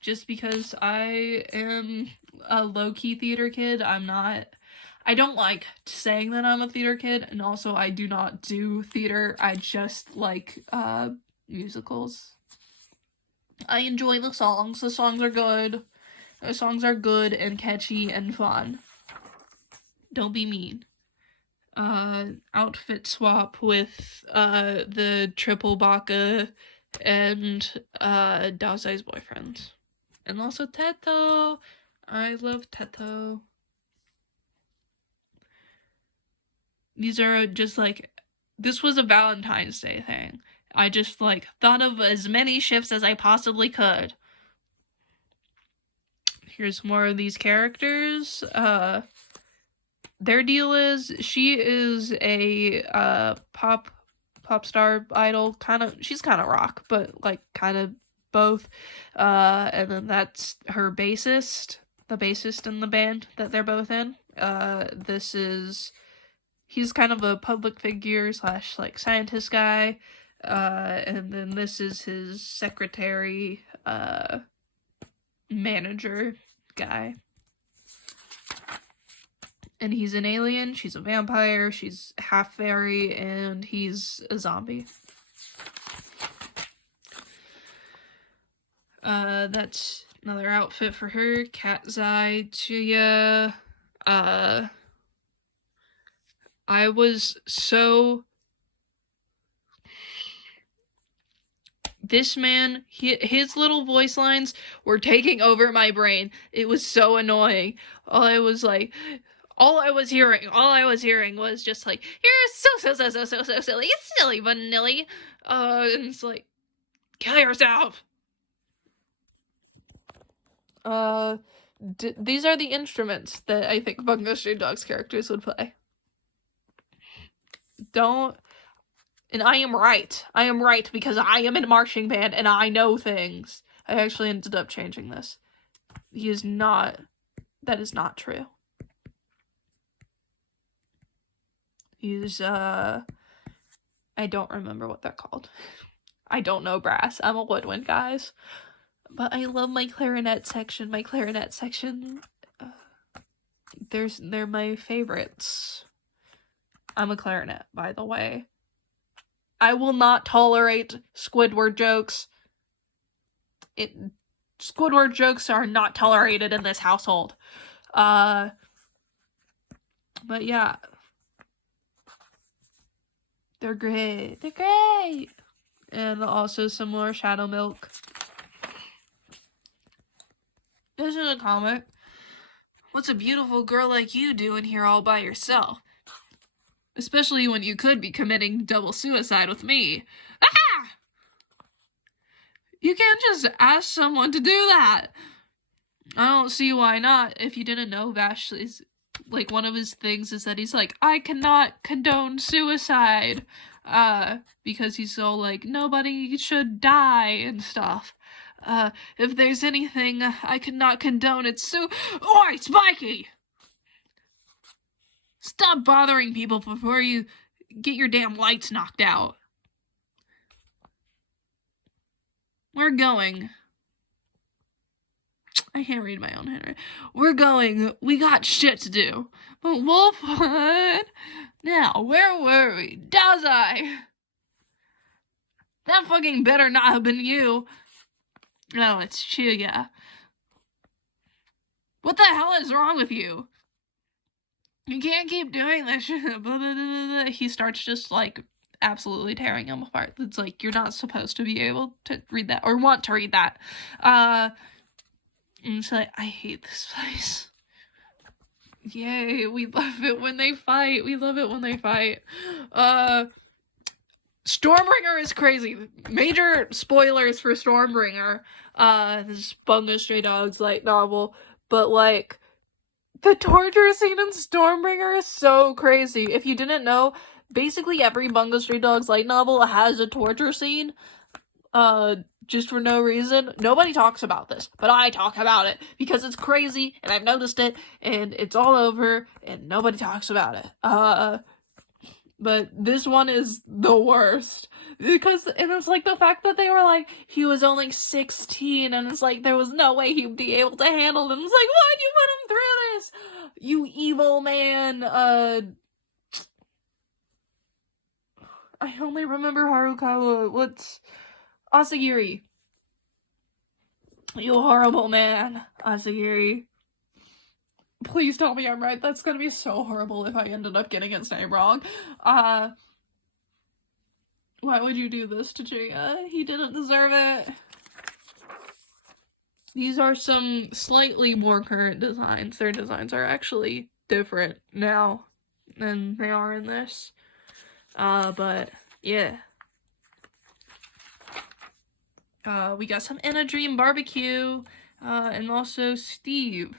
Just because I am a low-key theater kid, I don't like saying that I'm a theater kid, and also I do not do theater. I just like musicals. I enjoy the songs. The songs are good. The songs are good and catchy and fun. Don't be mean. Outfit swap with the Triple Baka and Dazai's boyfriend. And also Teto. I love Teto. These are just like, this was a Valentine's Day thing. I just like thought of as many shifts as I possibly could. Here's more of these characters. Their deal is, she is a pop star idol, she's kind of rock, but like kind of both. And then that's her bassist, the bassist in the band that they're both in. He's kind of a public figure / like scientist guy. And then this is his secretary, manager guy. And he's an alien, she's a vampire, she's half fairy, and he's a zombie. That's another outfit for her. Katzai, Chuya. I was so... This man, his little voice lines were taking over my brain. It was so annoying. All I was hearing was just like, you're so silly. It's silly, but Nilly. And it's like, kill yourself. These are the instruments that I think Bungo Stray Dogs characters would play. And I am right. I am right because I am in a marching band and I know things. I actually ended up changing this. That is not true. He's, I don't remember what they're called. I don't know brass. I'm a woodwind, guys. But I love my clarinet section. My clarinet section, they're my favorites. I'm a clarinet, by the way. I will not tolerate Squidward jokes. Squidward jokes are not tolerated in this household. But yeah. They're great. They're great! And also some more Shadow Milk. This is a comic. What's a beautiful girl like you doing here all by yourself? Especially when you could be committing double suicide with me. Ah! You can't just ask someone to do that. I don't see why not. If you didn't know, Vash is, like, one of his things is that he's like, I cannot condone suicide. Because he's so, like, nobody should die and stuff. If there's anything I cannot condone, it's Oi, Spiky! Stop bothering people before you get your damn lights knocked out. We're going. I can't read my own handwriting. We're going. We got shit to do. But Wolfwood. Now, where were we? Dazai! That fucking better not have been you. No, it's Chiya. What the hell is wrong with you? You can't keep doing this shit. Blah, blah, blah, blah. He starts just, like, absolutely tearing him apart. It's like, you're not supposed to be able to read that, or want to read that. And it's like, I hate this place. Yay, we love it when they fight. We love it when they fight. Stormbringer is crazy. Major spoilers for Stormbringer. This is Bungo Stray Dogs light novel. But, like, the torture scene in Stormbringer is so crazy. If you didn't know, basically every Bungo Stray Dogs light novel has a torture scene. Just for no reason. Nobody talks about this, but I talk about it because it's crazy and I've noticed it and it's all over and nobody talks about it. But this one is the worst because, and it's like the fact that they were like, he was only 16 and it's like, there was no way he'd be able to handle it. It's like, why'd you put him through this? You evil man. I only remember Harukawa. What's Asagiri? You horrible man, Asagiri. Please tell me I'm right. That's gonna be so horrible if I ended up getting his name wrong. Why would you do this to Chiya? He didn't deserve it. These are some slightly more current designs. Their designs are actually different now than they are in this. But yeah. We got some In a Dream Barbecue, and also Steve.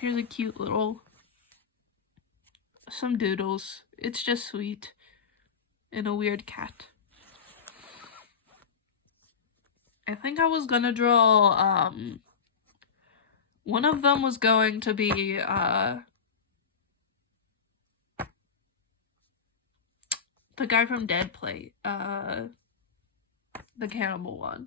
Here's a cute little, some doodles. It's just sweet. And a weird cat. I think I was gonna draw, one of them was going to be, the guy from Dead Plate, the cannibal one.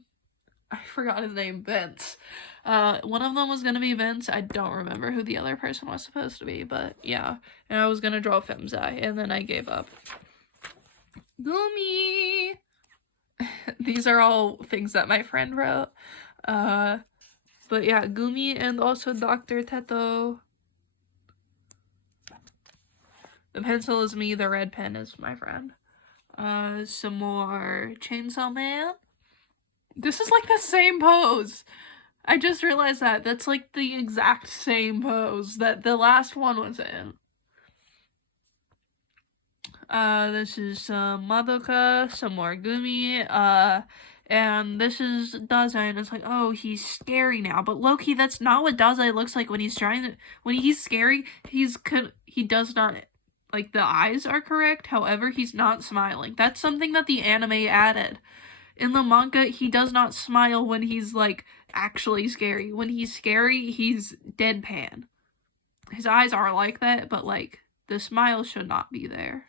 I forgot his name, Vince. One of them was gonna be Vince. I don't remember who the other person was supposed to be, but yeah. And I was gonna draw Femzai, and then I gave up. Gumi! These are all things that my friend wrote. But yeah, Gumi and also Dr. Teto. The pencil is me, the red pen is my friend. Some more Chainsaw Man. This is like the same pose. I just realized that. That's like the exact same pose that the last one was in. This is some Madoka, some more Gumi, and this is Dazai, and it's like, oh, he's scary now. But low-key, that's not what Dazai looks like when he's when he's scary, he does not, like, the eyes are correct, however, he's not smiling. That's something that the anime added. In the manga, he does not smile when he's, like, actually scary. When he's scary, he's deadpan. His eyes are like that, but, like, the smile should not be there.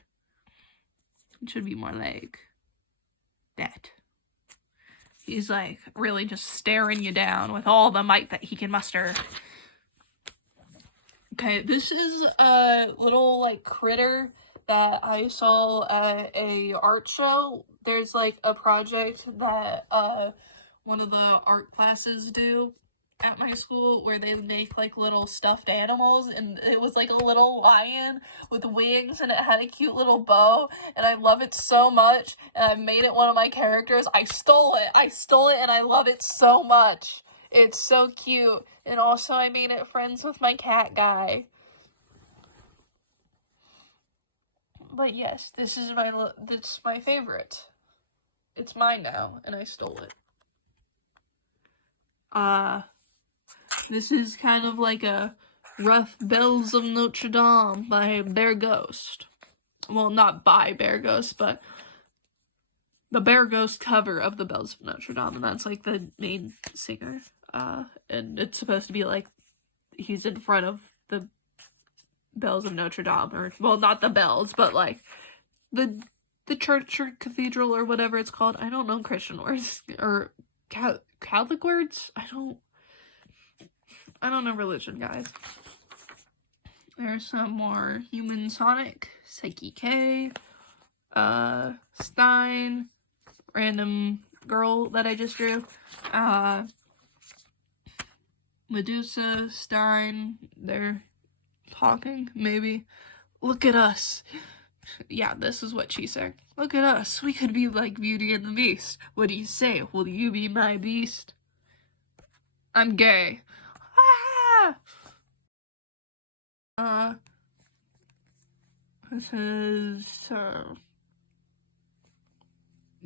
It should be more like that. He's, like, really just staring you down with all the might that he can muster. Okay, this is a little, like, critter that I saw at a art show. There's like a project that one of the art classes do at my school where they make like little stuffed animals, and it was like a little lion with wings and it had a cute little bow, and I love it so much, and I made it one of my characters. I stole it and I love it so much. It's so cute. And also I made it friends with my cat guy. But yes, this is my favorite. It's mine now, and I stole it. This is kind of like a rough Bells of Notre Dame by Bear Ghost. Well, not by Bear Ghost, but the Bear Ghost cover of the Bells of Notre Dame, and that's like the main singer. And it's supposed to be like he's in front of the Bells of Notre Dame, or, well, not the bells, but like the church or cathedral or whatever it's called. I don't know Christian words or Catholic words. I don't know religion, guys. There's some more Human Sonic, Psyche K, Stein, random girl that I just drew, Medusa, Stein, they're talking, maybe. Look at us. Yeah, this is what she said. Look at us. We could be like Beauty and the Beast. What do you say? Will you be my beast? I'm gay. Ah! This is,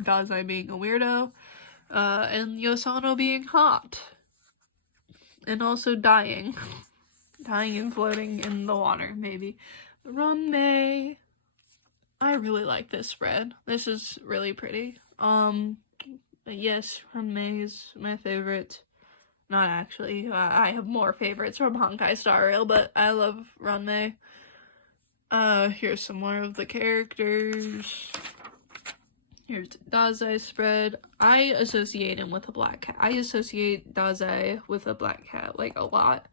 Dazai being a weirdo, and Yosano being hot. And also dying. Dying and floating in the water, maybe. Runmei. I really like this spread. This is really pretty. But yes, Runmei is my favorite. Not actually. I have more favorites from Honkai Star Rail, but I love Runmei. Here's some more of the characters. Here's Dazai spread. I associate him with a black cat. I associate Dazai with a black cat, like, a lot.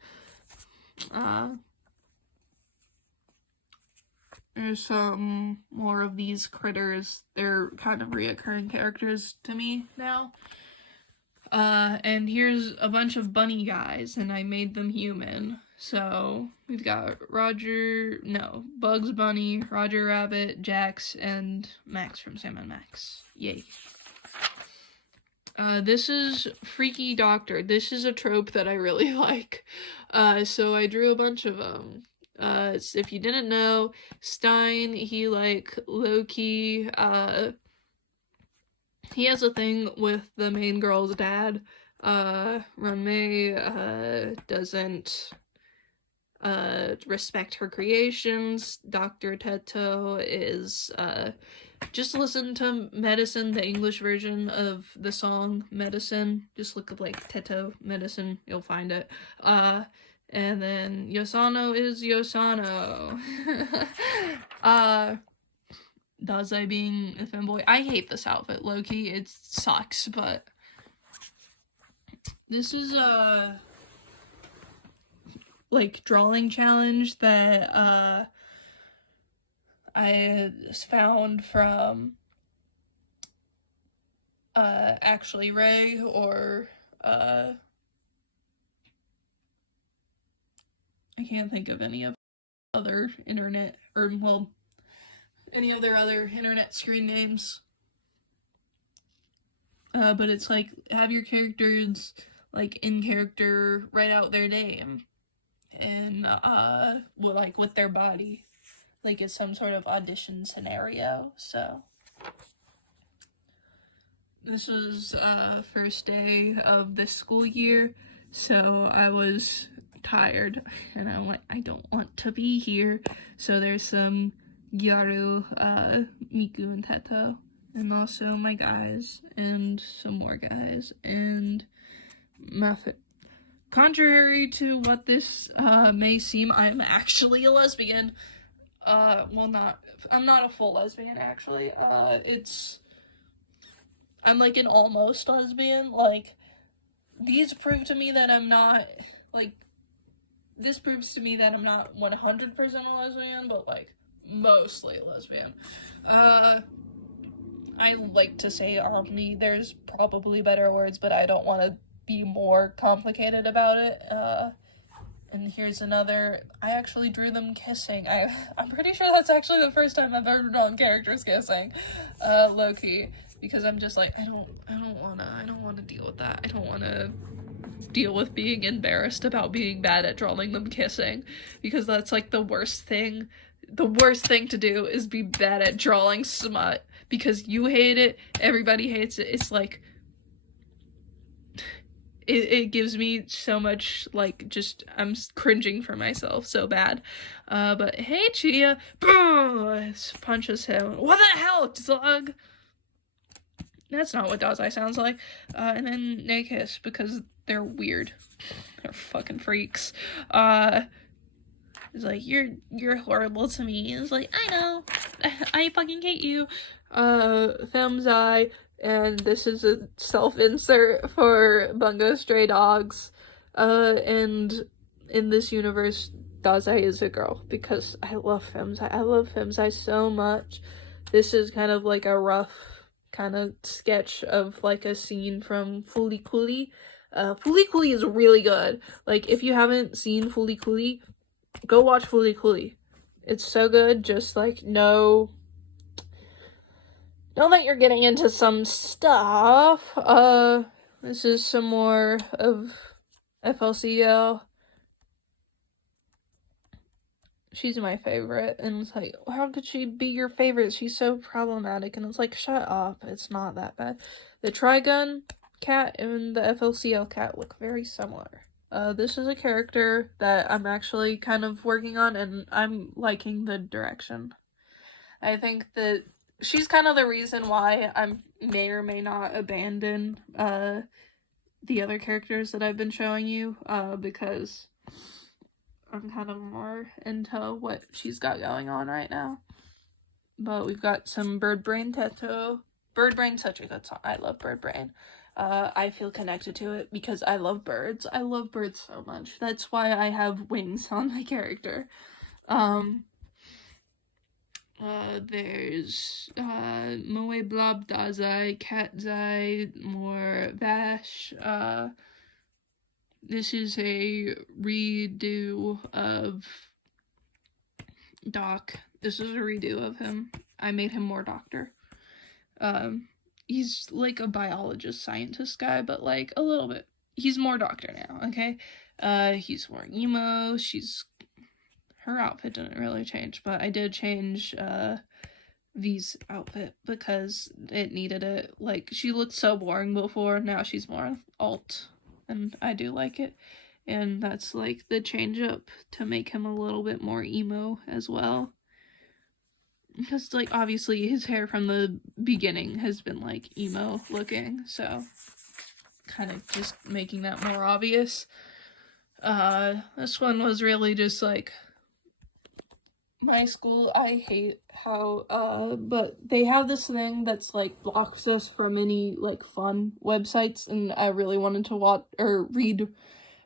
There's some more of these critters. They're kind of reoccurring characters to me now. And here's a bunch of bunny guys, and I made them human. So, we've got Bugs Bunny, Roger Rabbit, Jax, and Max from Sam & Max. Yay. This is Freaky Doctor. This is a trope that I really like. So I drew a bunch of them. If you didn't know, Stein, he low-key, he has a thing with the main girl's dad. Runmei, doesn't, respect her creations. Dr. Teto is, just listen to Medicine, the English version of the song Medicine. Just look up, Teto Medicine, you'll find it. And then Yosano is Yosano. Dazai being a femboy. I hate this outfit, low-key. It sucks, but this is a drawing challenge that I found from Actually Ray, or I can't think of any of other internet, or, well, any of their other internet screen names. But it's have your characters, in character, write out their name. And, with their body. It's some sort of audition scenario, so. This was, first day of this school year, so I was tired, and I don't want to be here. So there's some Gyaru, Miku, and Teto, and also my guys, and some more guys, and Muffet. Contrary to what this may seem, I'm actually a lesbian. I'm not a full lesbian, actually. I'm an almost lesbian. These prove to me that I'm not, this proves to me that I'm not 100% a lesbian, but mostly lesbian. I like to say omni. There's probably better words, but I don't want to be more complicated about it. And here's another. I actually drew them kissing. I'm pretty sure that's actually the first time I've ever drawn characters kissing, low-key, because I'm just like, I don't wanna deal with that. I don't wanna deal with being embarrassed about being bad at drawing them kissing, because that's like the worst thing. The worst thing to do is be bad at drawing smut, because you hate it, everybody hates it. It's like, it gives me so much, like, just, I'm cringing for myself so bad. But hey, Chia, boom, punches him. What the hell, Zug? That's not what Dazai sounds like. And then they kiss, because they're weird. They're fucking freaks. It's like, you're horrible to me. It's like, I know. I fucking hate you. Femzai, and this is a self-insert for Bungo Stray Dogs. And in this universe, Dazai is a girl, because I love Femzai. I love Femzai so much. This is kind of like a rough kind of sketch of like a scene from Fooly Cooly. Fooly Cooly is really good. Like, if you haven't seen Fooly Cooly, go watch Fooly Cooly. It's so good. Just like know that you're getting into some stuff. This is some more of FLCL. She's my favorite, and it's like, how could she be your favorite? She's so problematic, and it's like, shut up, it's not that bad. The Trigun cat and the FLCL cat look very similar. This is a character that I'm actually kind of working on, and I'm liking the direction. I think that she's kind of the reason why I may or may not abandon, the other characters that I've been showing you, because I'm kind of more into what she's got going on right now. But we've got some Bird Brain Tattoo. Bird Brain, such a good song. I love Bird Brain. I feel connected to it because I love birds. I love birds so much. That's why I have wings on my character. There's Moe Blob Dazai, Catzai, more Vash. This is a redo of Doc. This is a redo of him. I made him more doctor. He's like a biologist, scientist guy, but like a little bit. He's more doctor now, okay? He's more emo. Her outfit didn't really change, but I did change, V's outfit because it needed it. Like, she looked so boring before, now she's more alt, and I do like it. And that's like the change up to make him a little bit more emo as well. Because, like, obviously his hair from the beginning has been, like, emo looking, so kind of just making that more obvious. This one was really just, like, my school, I hate how, but they have this thing that's, like, blocks us from any, like, fun websites, and I really wanted to watch, or read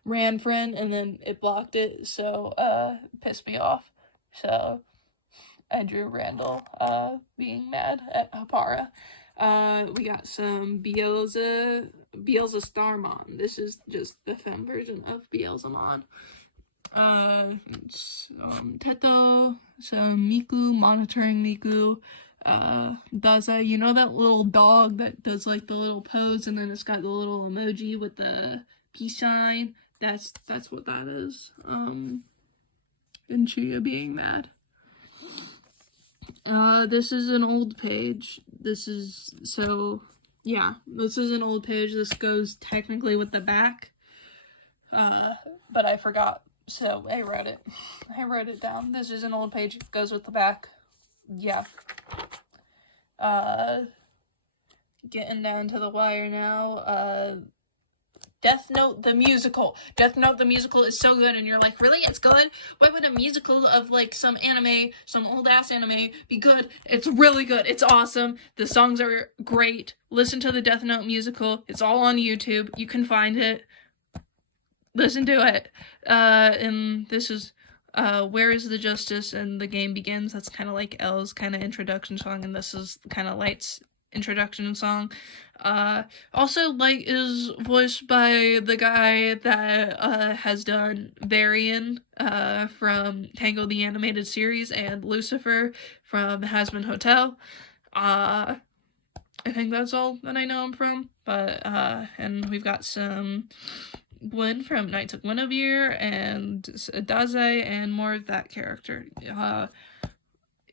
Ranfriend, and then it blocked it, so, it pissed me off, so I drew Randall, being mad at Hapara. We got some Beelza Starmon. This is just the femme version of Beelzamon. Teto, some Miku, monitoring Miku. Dazai, you know that little dog that does like the little pose and then it's got the little emoji with the peace sign? That's what that is. And Chia being mad. This is an old page. This is an old page. This goes technically with the back. But I forgot, so I wrote it. I wrote it down. This is an old page. It goes with the back. Yeah. Getting down to the wire now. Death Note the musical. Death Note the musical is so good, and you're like, really? It's good? Why would a musical of, like, some anime, some old-ass anime, be good? It's really good. It's awesome. The songs are great. Listen to the Death Note musical. It's all on YouTube. You can find it. Listen to it. And this is Where is the Justice and the Game Begins. That's kind of like Elle's kind of introduction song, and this is kind of Light's introduction song. Also, Light is voiced by the guy that has done Varian from Tangled the Animated Series and Lucifer from Hazbin Hotel. I think that's all that I know him from, but and we've got some Gwyn from Knights of Guinevere and Daze and more of that character.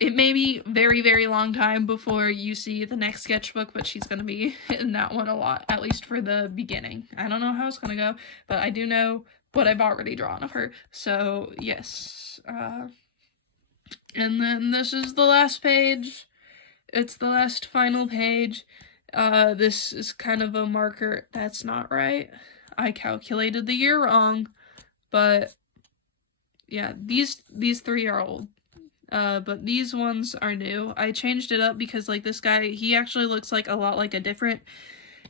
It may be very, very long time before you see the next sketchbook, but she's going to be in that one a lot, at least for the beginning. I don't know how it's going to go, but I do know what I've already drawn of her. So, yes. And then this is the last page. It's the last final page. This is kind of a marker. That's not right. I calculated the year wrong, but yeah, these three are old. But these ones are new. I changed it up because, like, this guy, he actually looks like a lot like a different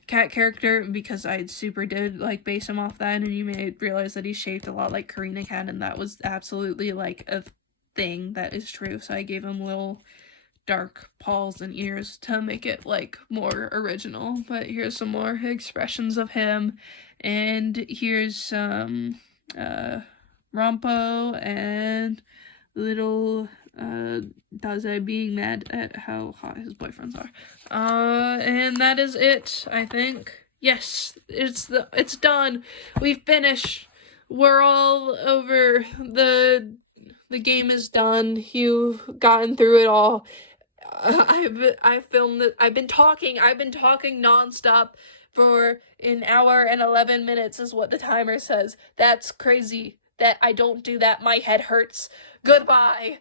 cat character, because I super did, like, base him off that, and you may realize that he's shaped a lot like Karina Cat, and that was absolutely, like, a thing that is true, so I gave him little dark paws and ears to make it, like, more original. But here's some more expressions of him, and here's some Rompo and little Daze being mad at how hot his boyfriends are. And that is it, I think. Yes, it's done. We've finished. We're all over. The game is done. You've gotten through it all. I've filmed it. I've been talking nonstop for an hour and 11 minutes is what the timer says. That's crazy that I don't do that. My head hurts. Goodbye.